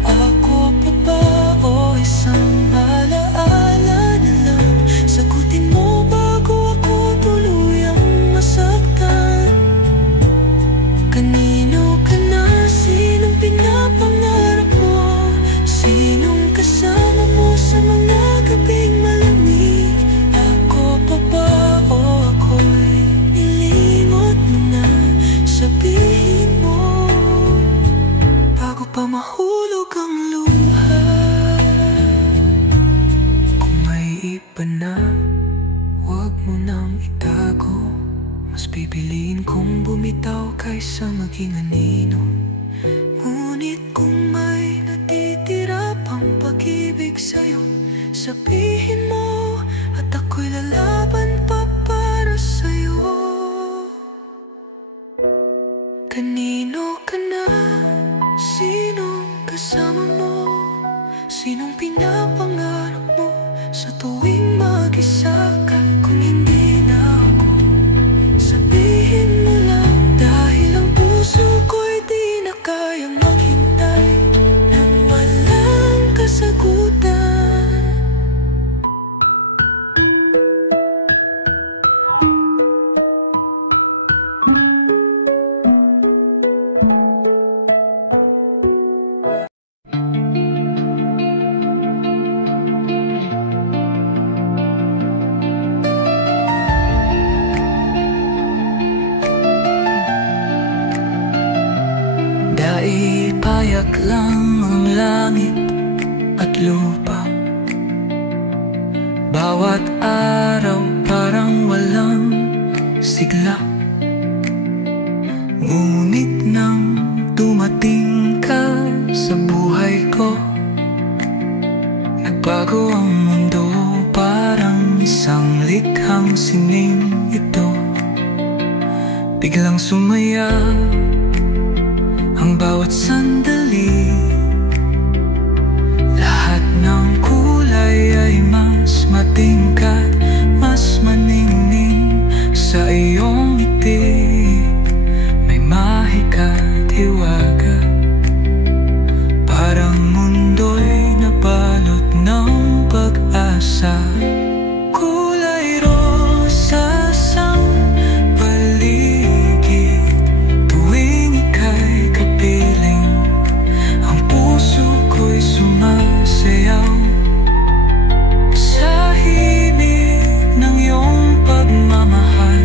Ako pa ba o isang alaala na lang? Sagutin mo bago ako tuluyang masaktan. Kanino ka na? Sinong pinapangarap mo? Sinong kasama mo sa mga gabing malamig? Ako pa ba o ako'y nilimot mo na? Sabihin mo bago pa mahulog ang luha. Kung may iba na, huwag mo nang itago. Mas pipiliin kong bumitaw kaysa maging anino. Ngunit kung may natitira pang pag-ibig sa'yo, sabihin mo at ako'y lalaban pa para sa'yo. Kanino ka na? Sinong kasama mo? Sinong pinapangarap mo sa tuwing mag-isa ka? Kung hindi na ako, sabihin mo lang, dahil ang puso ko'y di na kayang maghintay nang walang kasagutan. Daipayak lang ang langit at lupa. Bawat araw parang walang sigla. Ngunit nang dumating ka sa buhay ko, nagbago ang mundo, parang isang likhang sining ito. Biglang sumaya ang bawat sandali. Lahat ng kulay ay mas matingkad, mas maningning sa iyong ngiti. May mahika at hiwaga, parang mundo'y nabalot ng pag-asa. Kulay rosas ang paligid tuwing ika'y kapiling. Ang puso ko'y sumasayaw sa himig ng iyong pagmamahal.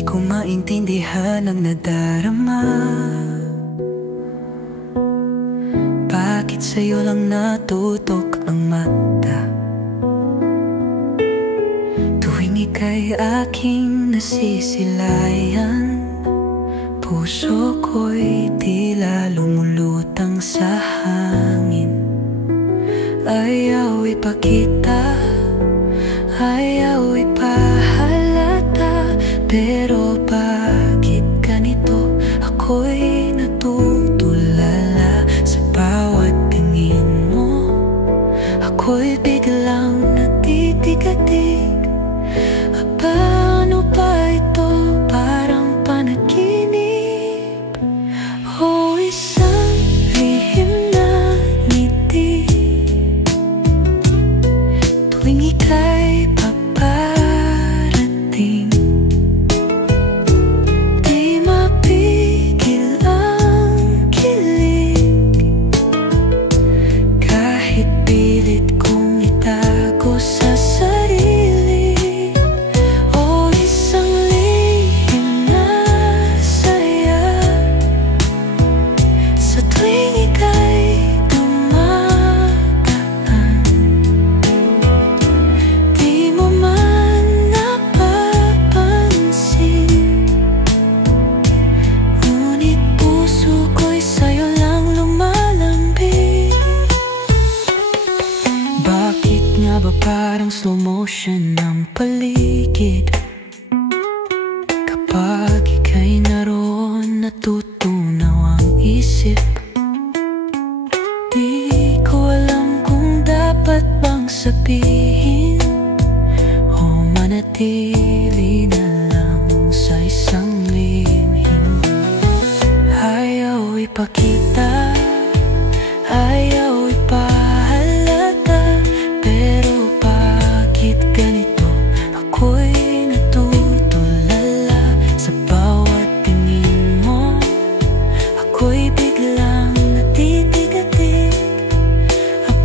Di ko maintindihan ang nadarama. Bakit sa'yo lang natutok ang mata? Tuwing ika'y aking nasisilayan, puso ko'y tila lumulutang sa hangin. Ayaw ipakita, ayaw ipahalata, pero bakit ganito? Ako'y natutulala sa bawat tingin mo. Ako'y biglang natitigatig. Paano ba ito? Parang panaginip o isang lihim na ngiti. Tuwing ika'y paparating, di mapigil ang kilig. Kahit pilit kong itago sa sarili, o isang lihim na saya. Sa tuwing ika'y dumadaan, di mo man napapansin. Ngunit puso ko'y sa'yo lang lumalambing. Bakit nga ba parang slow motion ang paligid? Kapag ika'y naroon, natutunaw ang isip. Di ko alam kung dapat bang sabihin o manatili na lang sa isang lihim. Ayaw ipakita, ayaw ipahalata, pero bakit ganito? Ako'y natutulala sa bawat tingin mo. Ako'y biglang natitigatig.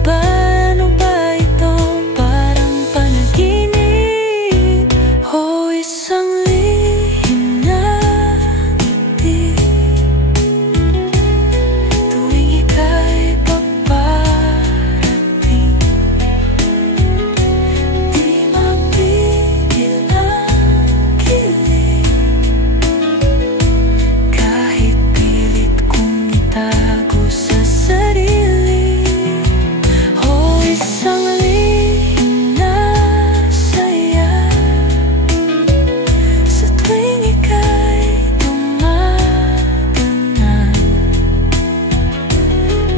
Paano ba ito? Parang panaginip o isang lihim na ngiti. Tuwing ika'y paparating, di mapigil ang kilig. Kahit pilit kong itago sa sarili, o isang lihim na saya. Sa tuwing ika'y dumadanan,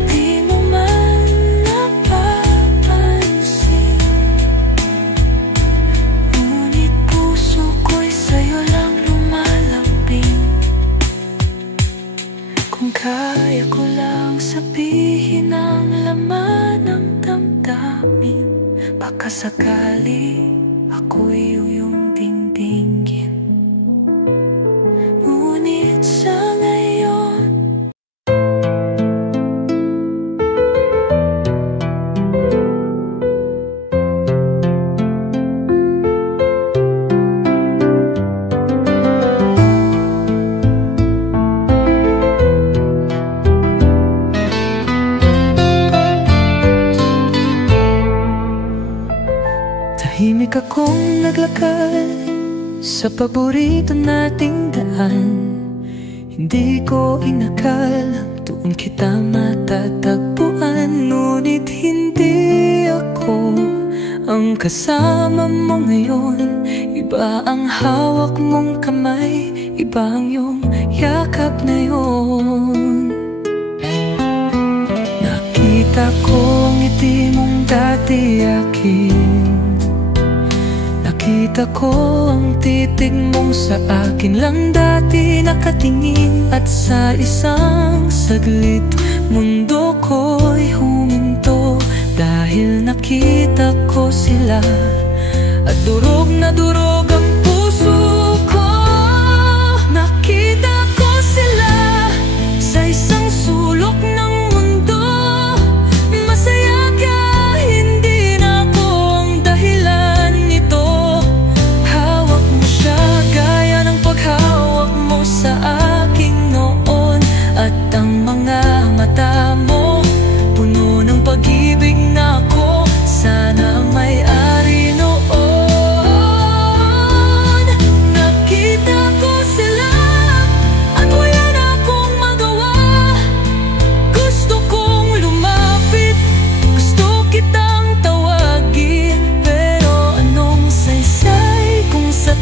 di mo man napapansin. Ngunit puso ko'y sa'yo lang lumalambing. Kung kaya ko lang sabihin ang laman ng damdamin, baka sakali ako'y iyong dingdingin. Ngunit sa ngayon, tahimik akong naglakad sa paborito nating daan. Hindi ko inakalang doon kita matatagpuan. Ngunit hindi ako ang kasama mo ngayon. Iba ang hawak mong kamay, iba ang iyong yakap na yun. Nakita ko ang ngiti mong dati akin. Nakita ko ang titig mong sa akin lang dati nakatingin. At sa isang saglit, mundo ko'y huminto. Dahil nakita ko sila, at durog na durog ang puso ko. Nakita ko sila sa isang sulok ng mundo. Masaya ka, hindi na ako ang dahilan nito. Hawak mo siya gaya ng paghawa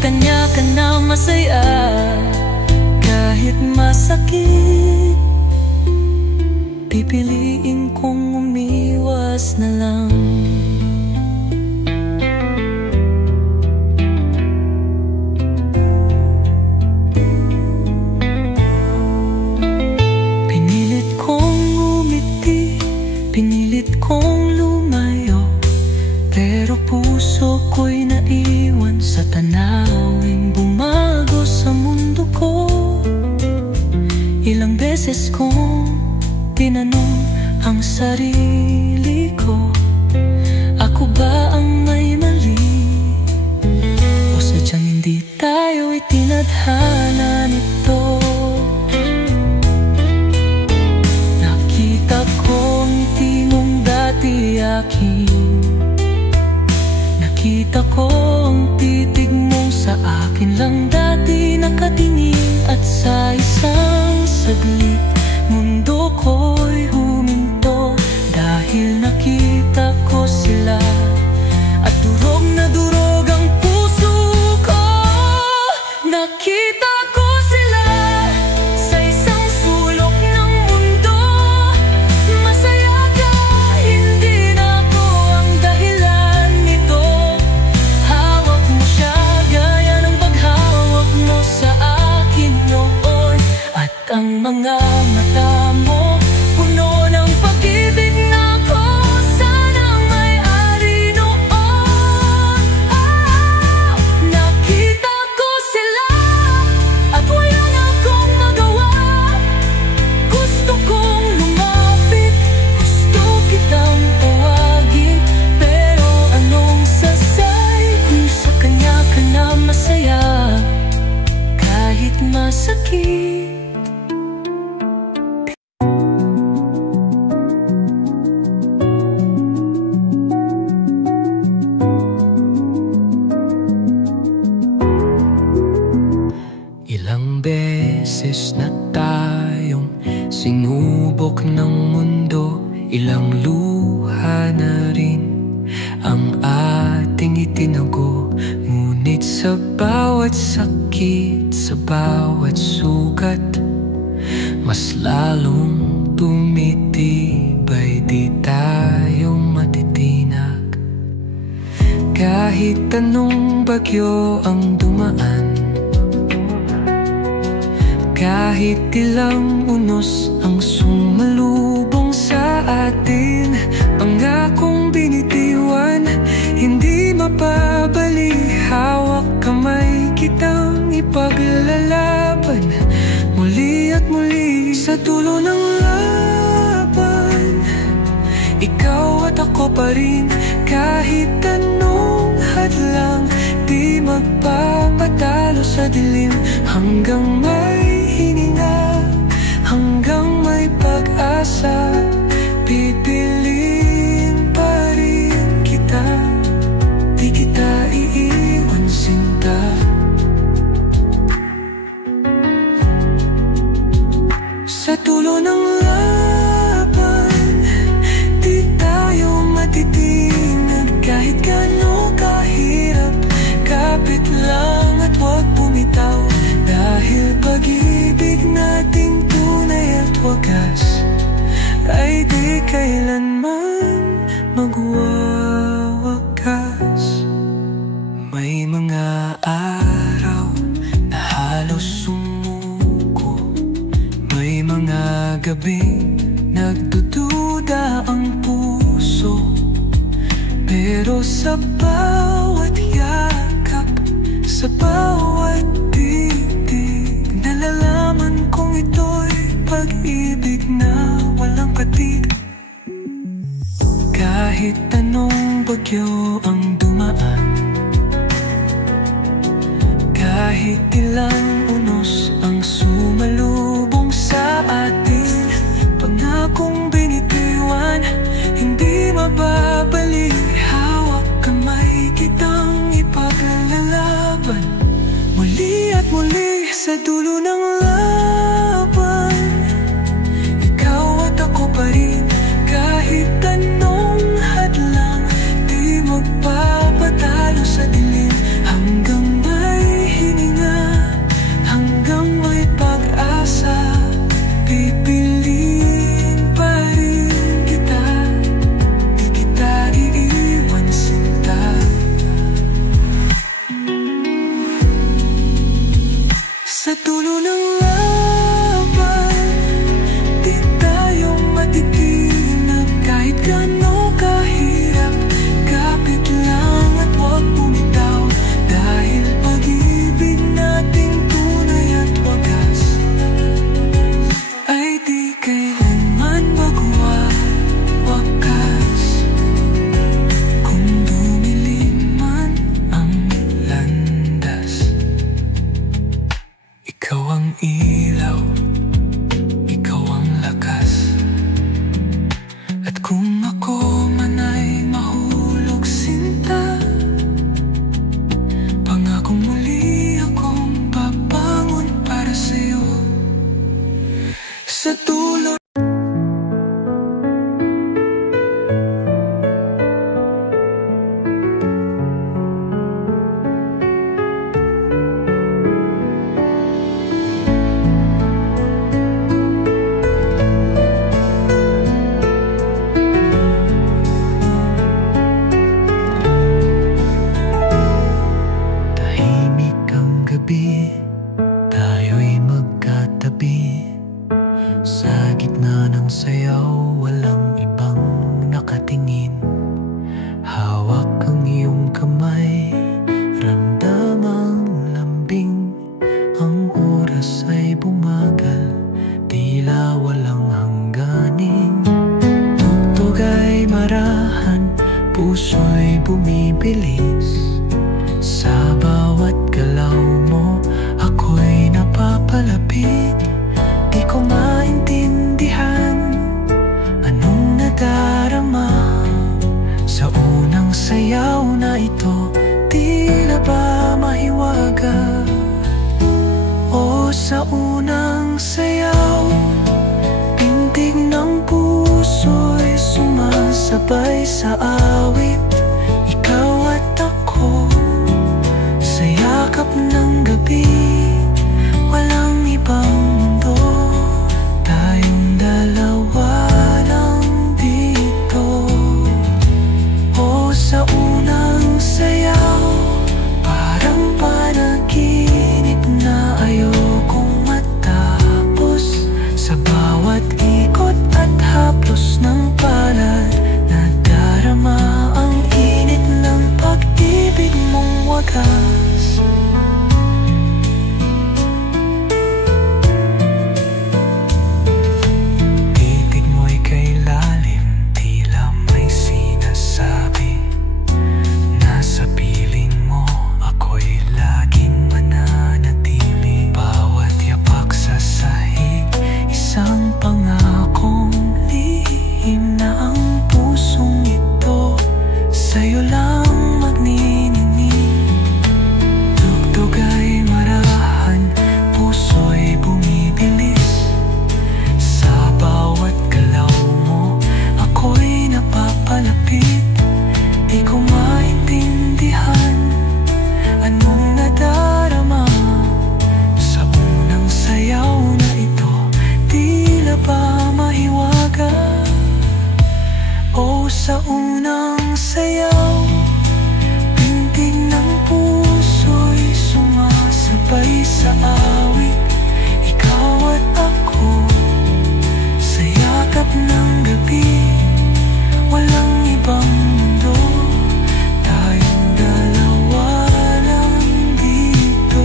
kanya ka na masaya. Kahit masakit, pipiliin kong umiwas na lang. Pinilit kong umiti, pinilit kong lumayo, pero puso ko'y naiwan sa tanawing bumago sa mundo ko. Ilang beses kong tinanong ang sarili ko, ako ba ang may mali? O sadyang hindi tayo itinadhana nito? Nakita ko ang ngiti mong dati akin, nakita ko ang titig mo sa akin lang dati nakatingin. At sa isang saglit, mundo ko'y huminto dahil nakita ko sila. At durog na durog ang puso ko. Nakita ko sila sa isang sulok ng mundo. Masaya ka, hindi na ako ang dahilan nito. Hawak mo siya gaya ng paghawak mo sa akin noon. At ang mga mata mo puno ng pag-ibig na ako sanang may-ari noon. Nakita ko sila at wala na akong magawa. Gusto kong lumapit, gusto kitang tawagin, pero anong sasay kung sa kanya ka na masaya? Kahit masakit, ilang beses na tayong sinubok ng mundo, ilang luha na rin ang ating itinago. Ngunit sa bawat sakit, sa bawat sugat, mas lalong tumitibay, di tayo matitinag. Kahit anong bagyo ang dumaan, kahit ilang unos ang sumalubong sa atin, pangakong binitiwan, hindi mapabali. Hawak kamay kitang ipaglalaban, muli at muli sa dulo ng laban. Ikaw at ako pa rin, kahit anong hadlang, di magpapatalo sa dilim. Hanggang may hininga, hanggang may pag-asa, pipiliin pa rin kita. Di kita iiwan, sinta. Sa dulo ng laban, di tayo matitinag. Kahit gaano kahirap, kapit lang at huwag bumitaw. Dahil pag-ibig nating tunay at wagas ay di kailanman magwawakas. May mga araw na halos sumuko, may mga gabing nagdududa ang puso. Pero sa bawat yakap, sa bawat titig, nalalaman kong ito'y pag-ibig na walang patid. Kahit anong bagyo ang dumaan, kahit ilang unos ang sumalubong sa atin, pangakong binitiwan, hindi mababali. Hawak kamay kitang ipaglalaban, muli at muli sa dulo ng laban. Ikaw at ako pa rin, kahit anong hadlang, di magpapatalo sa dilim. Hanggang may Sa dulo ng laban, di tayo matitinag. Kahit gaano kahirap, kapit lang at huwag bumitaw. Dahil pag-ibig nating tunay at wagas ay di kailanman magwawakas. Kung dumilim man ang landas, ikaw ang ilaw, ikaw ang lakas. At kung ako man ay mahulog sinta, pangakong muli akong babangon para sa'yo. Sa dulo tayo'y magkatabi. Sa gitna ng sayaw, walang ibang nakatingin. Hawak ang iyong kamay, ramdam ang lambing. Ang oras ay bumagal, tila walang hangganin. Tugtog ay marahan, puso'y bumibilis. Sa bawat galaw mo, ako'y napapalapit. Di ko maintindihan anong nadarama sa unang sayaw na ito. Tila ba mahiwaga? O sa unang sayaw, pintig ng puso'y sumasabay sa awit. Ikaw at ako sa yakap ng gabi, walang ibang mundo, tayong dalawa lang dito. O sa unang sayaw, parang panaginip na ayokong matapos. Sa bawat ikot at haplos ng palad, nadarama ang init ng pag-ibig mong wagas. Titig mo'y kay lalim, tila may sinasabi. Nasa piling mo, ako'y laging mananatili. Bawat yapak sa sahig, isang pangakong lihim na ang pusong ito sa'yo lang magniningning. Tugtog ay marahan, puso'y bumibilis. Sa bawat galaw mo, ako'y napapalapit. Di ko maintindihan anong nadarama sa unang sayaw na ito. Tila ba mahiwaga? O sa unang sayaw, pintig ng puso'y sumasabay sa awit. Ikaw at ako sa yakap ng gabi, walang ibang mundo, tayong dalawa lang dito.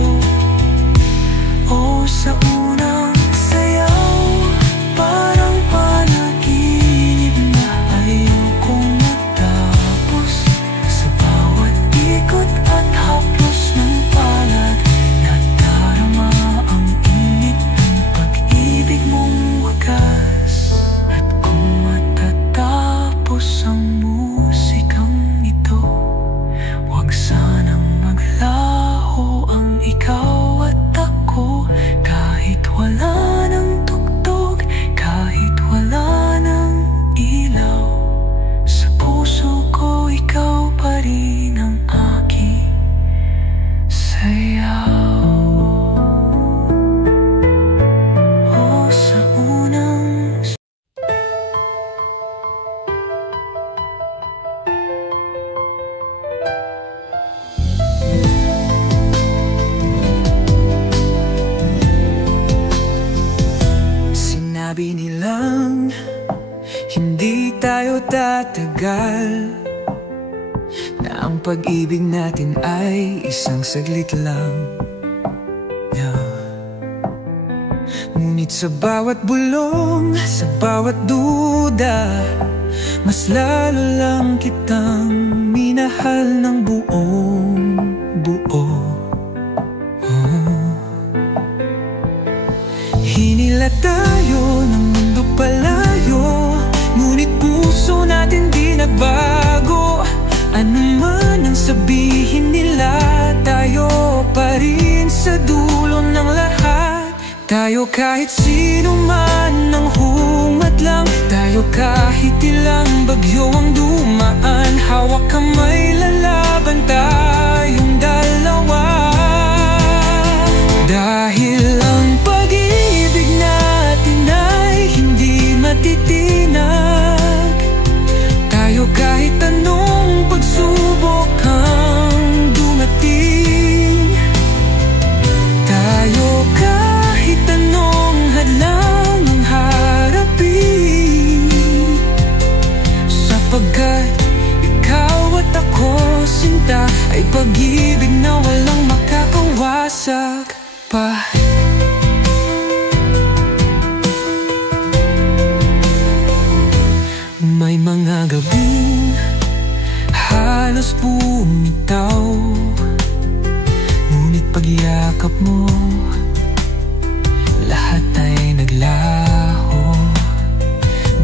O sa unang sayaw, parang panaginip na ayokong matapos. Sa bawat ikot at haplos ng palad, nadarama ang init ng pag-ibig mong wagas. At kung matatapos ang musikang ito, huwag sanang maglaho ang ikaw at ako. Kahit wala ng tugtog, kahit wala ng ilaw, sa puso ko ikaw pa rin ang aking sayaw. O sa unang nagtatagal, na ang pag-ibig natin ay isang saglit lang. Ngunit sa bawat bulong, sa bawat duda, mas lalo lang kitang minahal ng buong buo. Hinila tayo ng mundo palayo, ngunit puso natin di nagbago. Ano man ang sabihin nila, tayo pa rin sa dulo ng lahat. Tayo kahit sino man ang humadlang, tayo kahit ilang bagyo ang dumaan, hawak kamay lalaban tayong dalawa. Dahil ang pag-ibig natin ay hindi matitinag, tayo kahit anong pagsubok ang dumating, tayo kahit anong hadlang ang harapin, sapagkat ikaw at ako, sinta, ay pag-ibig na walang makakawasak pa. May mga gabing halos bumitaw, ngunit pagyakap mo, lahat ay naglaho.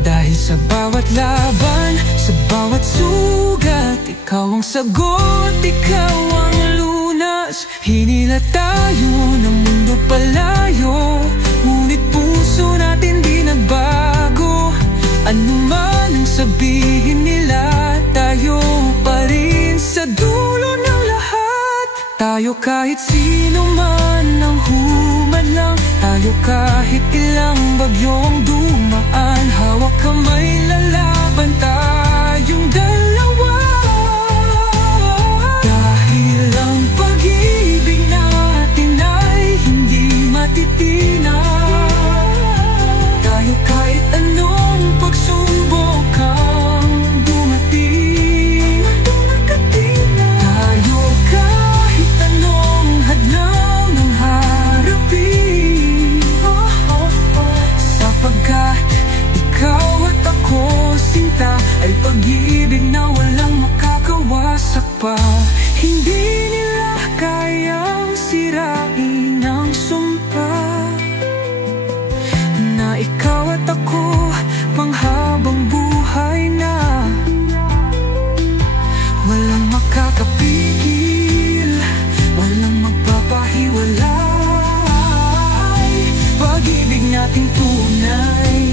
Dahil sa bawat laban, sa bawat sugat, ikaw ang sagot, ikaw ang lunas. Hinila tayo ng mundo palayo, ngunit puso natin di nagbago. Ano man ang sabihin nila, tayo pa rin sa dulo ng lahat. Tayo kahit sino man ang humadlang, tayo kahit ilang bagyong dumaan, hawak kamay lalaban tayong dalawa. Dahil ang pag-ibig natin ay hindi matitinag, tayo kahit anong pagsubok ang dumating, tayo kahit anong hadlang ang harapin, sapagkat ikaw at ako, sinta, ay pag-ibig na walang makakawasak pa. Hindi nila kayang sirain ang sumpa na ikaw at ako panghabang buhay na. Walang makakapigil, walang magpapahiwalay. Pag-ibig nating tunay,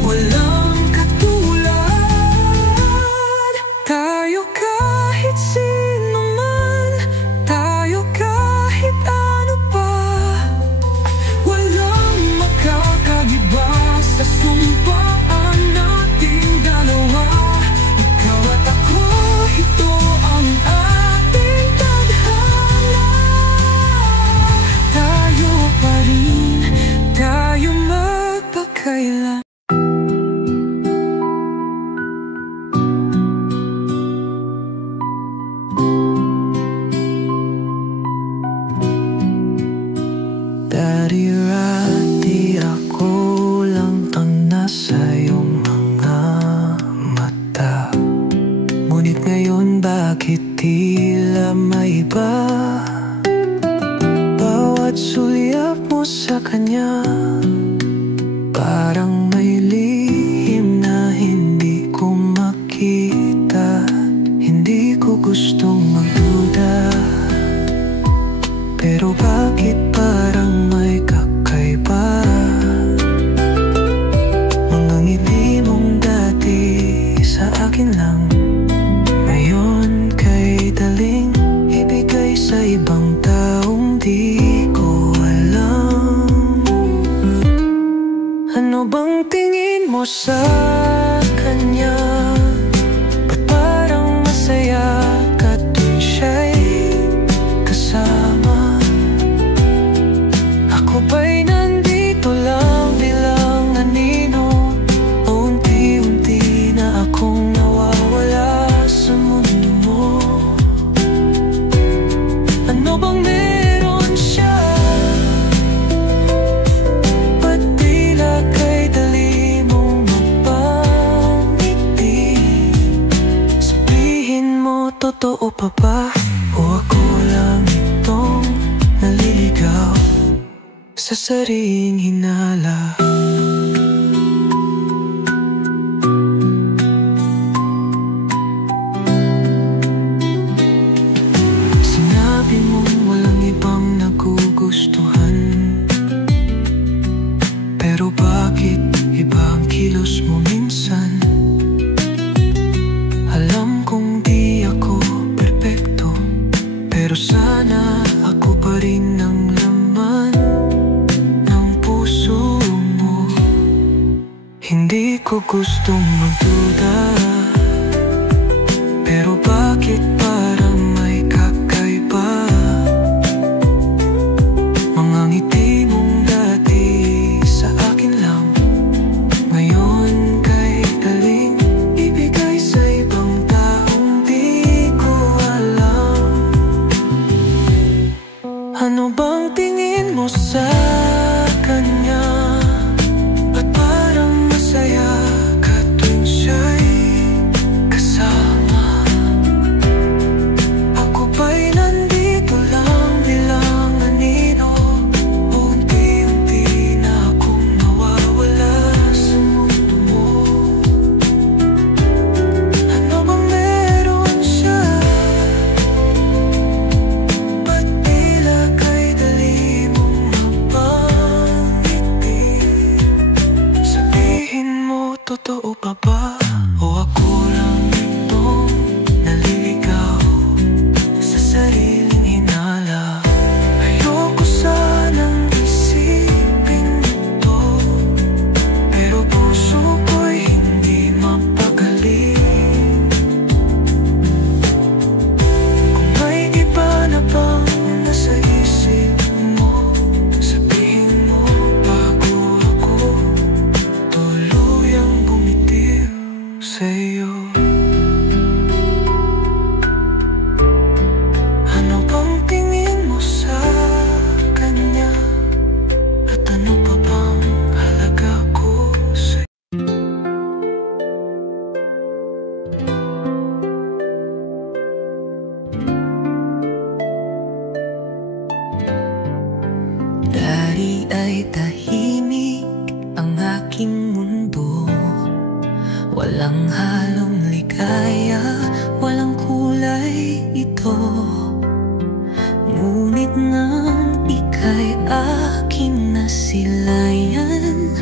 walang katulad. Tayo kahit sino man, tayo kahit ano pa, walang makakagiba sa sumpaan nating dalawa. Ikaw at ako, ito ang ating tadhana. Tayo pa rin, tayo magpakailan. Dati-rati ako lang ang nasa iyong mga mata, ngunit ngayon bakit tila may iba? Bawat sulyap mo sa kanya, parang may lihim na hindi ko makita. Hindi ko gustong magduda, pero bakit parang may kakaiba? Mga ngiti mong dati sa akin lang, ngayon kay daling ibigay sa ibang taong di ko alam. Ano bang tingin mo sa kanya? Ba't parang masaya ka tuwing siya'y kasama? Ako ba'y nandito lang bilang anino, o unti-unti na ako sa sariling hinala. Sinabi mong walang ibang nagugustuhan, pero bakit iba ang kilos mo minsan? Alam kong di ako perpekto, pero sana ako pa rin ang laman ng puso mo. Hindi ko gustong magduda, pero bakit parang may kakaiba? Mga ngiti mong dati sa akin lang, ngayon kay daling ibigay sa ibang taong di ko alam. Ano bang tingin mo sa kanya? Ba't parang masaya ka tuwing siya'y kasama? Ako ba'y nandito lang bilang anino? O unti-unti na akong nawawala sa mundo mo? Ano bang meron siya? Ba't tila kay dali mong mapangiti? Sabihin mo, totoo pa ba? O ako lang itong naliligaw sa sariling hinala? Ayoko sanang isipin ito, pero puso ko'y hindi mapakali. Kung may iba na bang nasa isip mo, sabihin mo bago ako tuluyang bumitiw sa'yo. Ano bang tingin mo sa kanya? At ano pa bang halaga ko sa'yo? Dari ay tahimik ang aking mundo, walang halong ligaya, walang kulay ito. Ngunit nang ika'y aking nasilayan,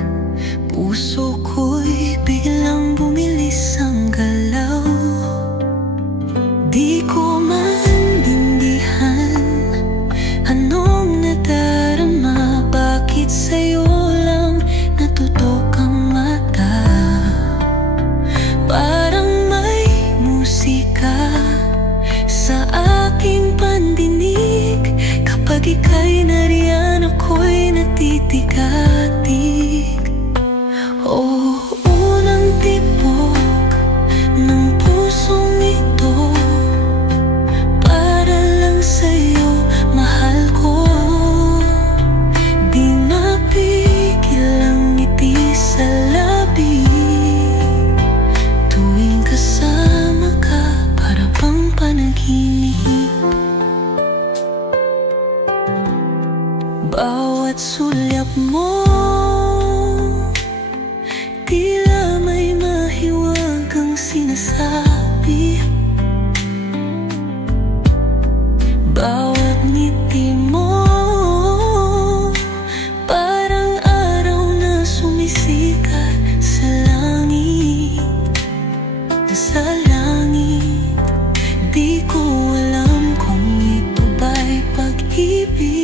puso ko'y biglang bumilis ang galaw. Di ko maintindihan anong nadarama, bakit sa'yo lang natutok ang mata? Parang may musika sa aking pandinig, kapag ika'y nariyan ako'y natitigatig. Oh, unang tibok ng pusong ito, para lang sa'yo, mahal ko. Di mapigil ang ngiti sa labi tuwing kasama ka, para bang panaginip. Bawat sulyap mo, tila may mahiwagang sinasabi. Bawat ngiti mo, parang araw na sumisikat sa langit. Sa langit, di ko alam kung ito ba'y pag-ibig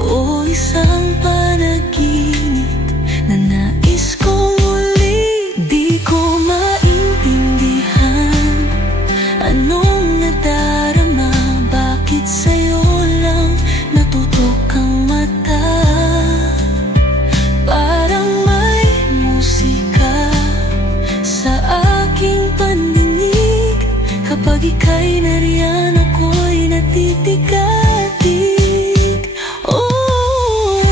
o isang panaginip na nais kong ulit. Di ko maintindihan anong nadarama, bakit sa'yo lang natutok ang mata? Parang may musika sa aking pandinig, kapag ika'y nariyan ako'y natitigatig. Oh,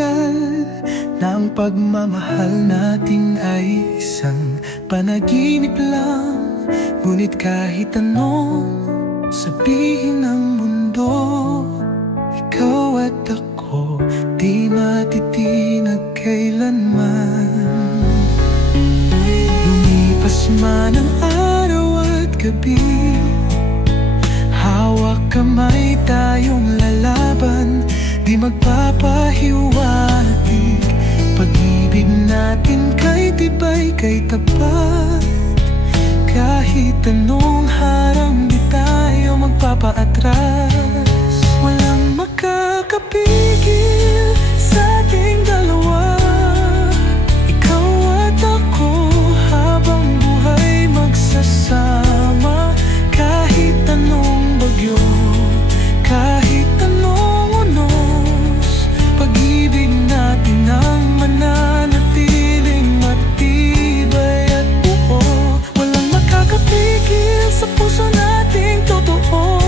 matagal na ang pagmamahal natin ay isang panaginip lang. Ngunit kahit anong sabihin ng mundo, ikaw at ako di matitinag kailanman. Lumipas man ang araw at gabi, hawak kamay tayong lalaban, di magpapahiwatig. Pag-ibig natin kay tibay, kay tapat. Kahit anong harang, di tayo magpapaatras. Walang makakapigil sa ating dalawa, ikaw at ako, habang buhay magsasama. Kahit anong bagyo, kahit anong unos, pag-ibig natin ang mananatiling matibay at buo. Walang makakapigil sa puso nating totoo.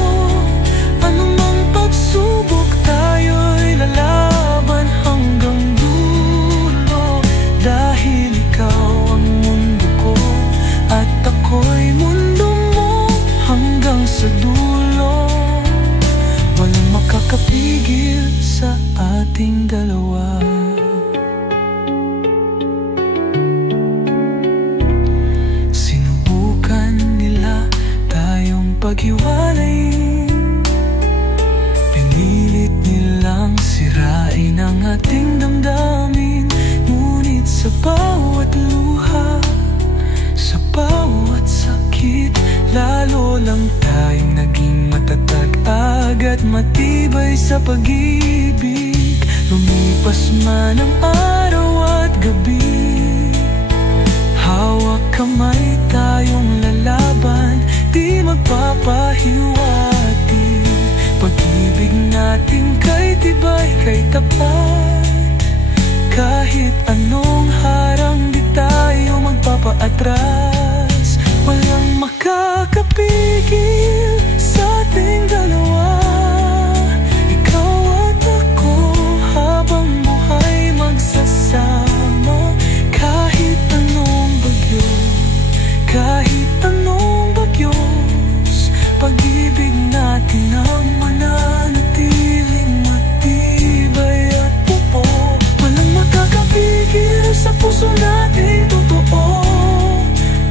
Anumang pagsubok, tayo'y lalaban hanggang dulo. Dahil ikaw ang mundo ko at ako'y mundo mo hanggang sa dulo. Walang makakapigil sa ating dalawa. Sinubukan nila tayong paghiwalayin, pinilit nilang sirain ang ating damdamin. Ngunit sa bawat luha, sa bawat sakit, lalo lang tayong naging matatag at matibay sa pag-ibig. Lumipas man ang araw at gabi, hawak kamay tayong lalaban, di magpapahiwatig. Pag-ibig natin kay tibay, kay tapat. Kahit anong harang, di tayo magpapaatras. Walang makakapigil sa ating dalawa, ikaw at ako, habang buhay magsasama. Kahit anong bagyo, kahit anong bagyos, pag-ibig natin ang mananatiling matibay at buo. Walang makakapigil sa puso natin totoo.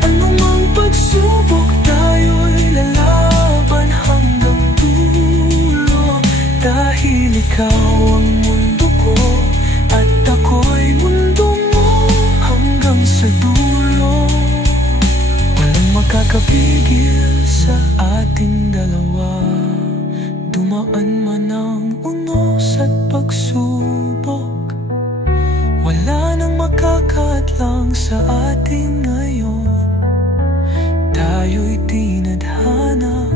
Anumang pagsubok, tayo'y lalaban hanggang dulo. Dahil ikaw ang mundo ko at ako'y mundo mo hanggang sa dulo. Walang makakapigil sa ating dalawa. Dumaan man ang unos at pagsubok, wala nang makakatlang sa atin ngayon. Tayo'y tinadhana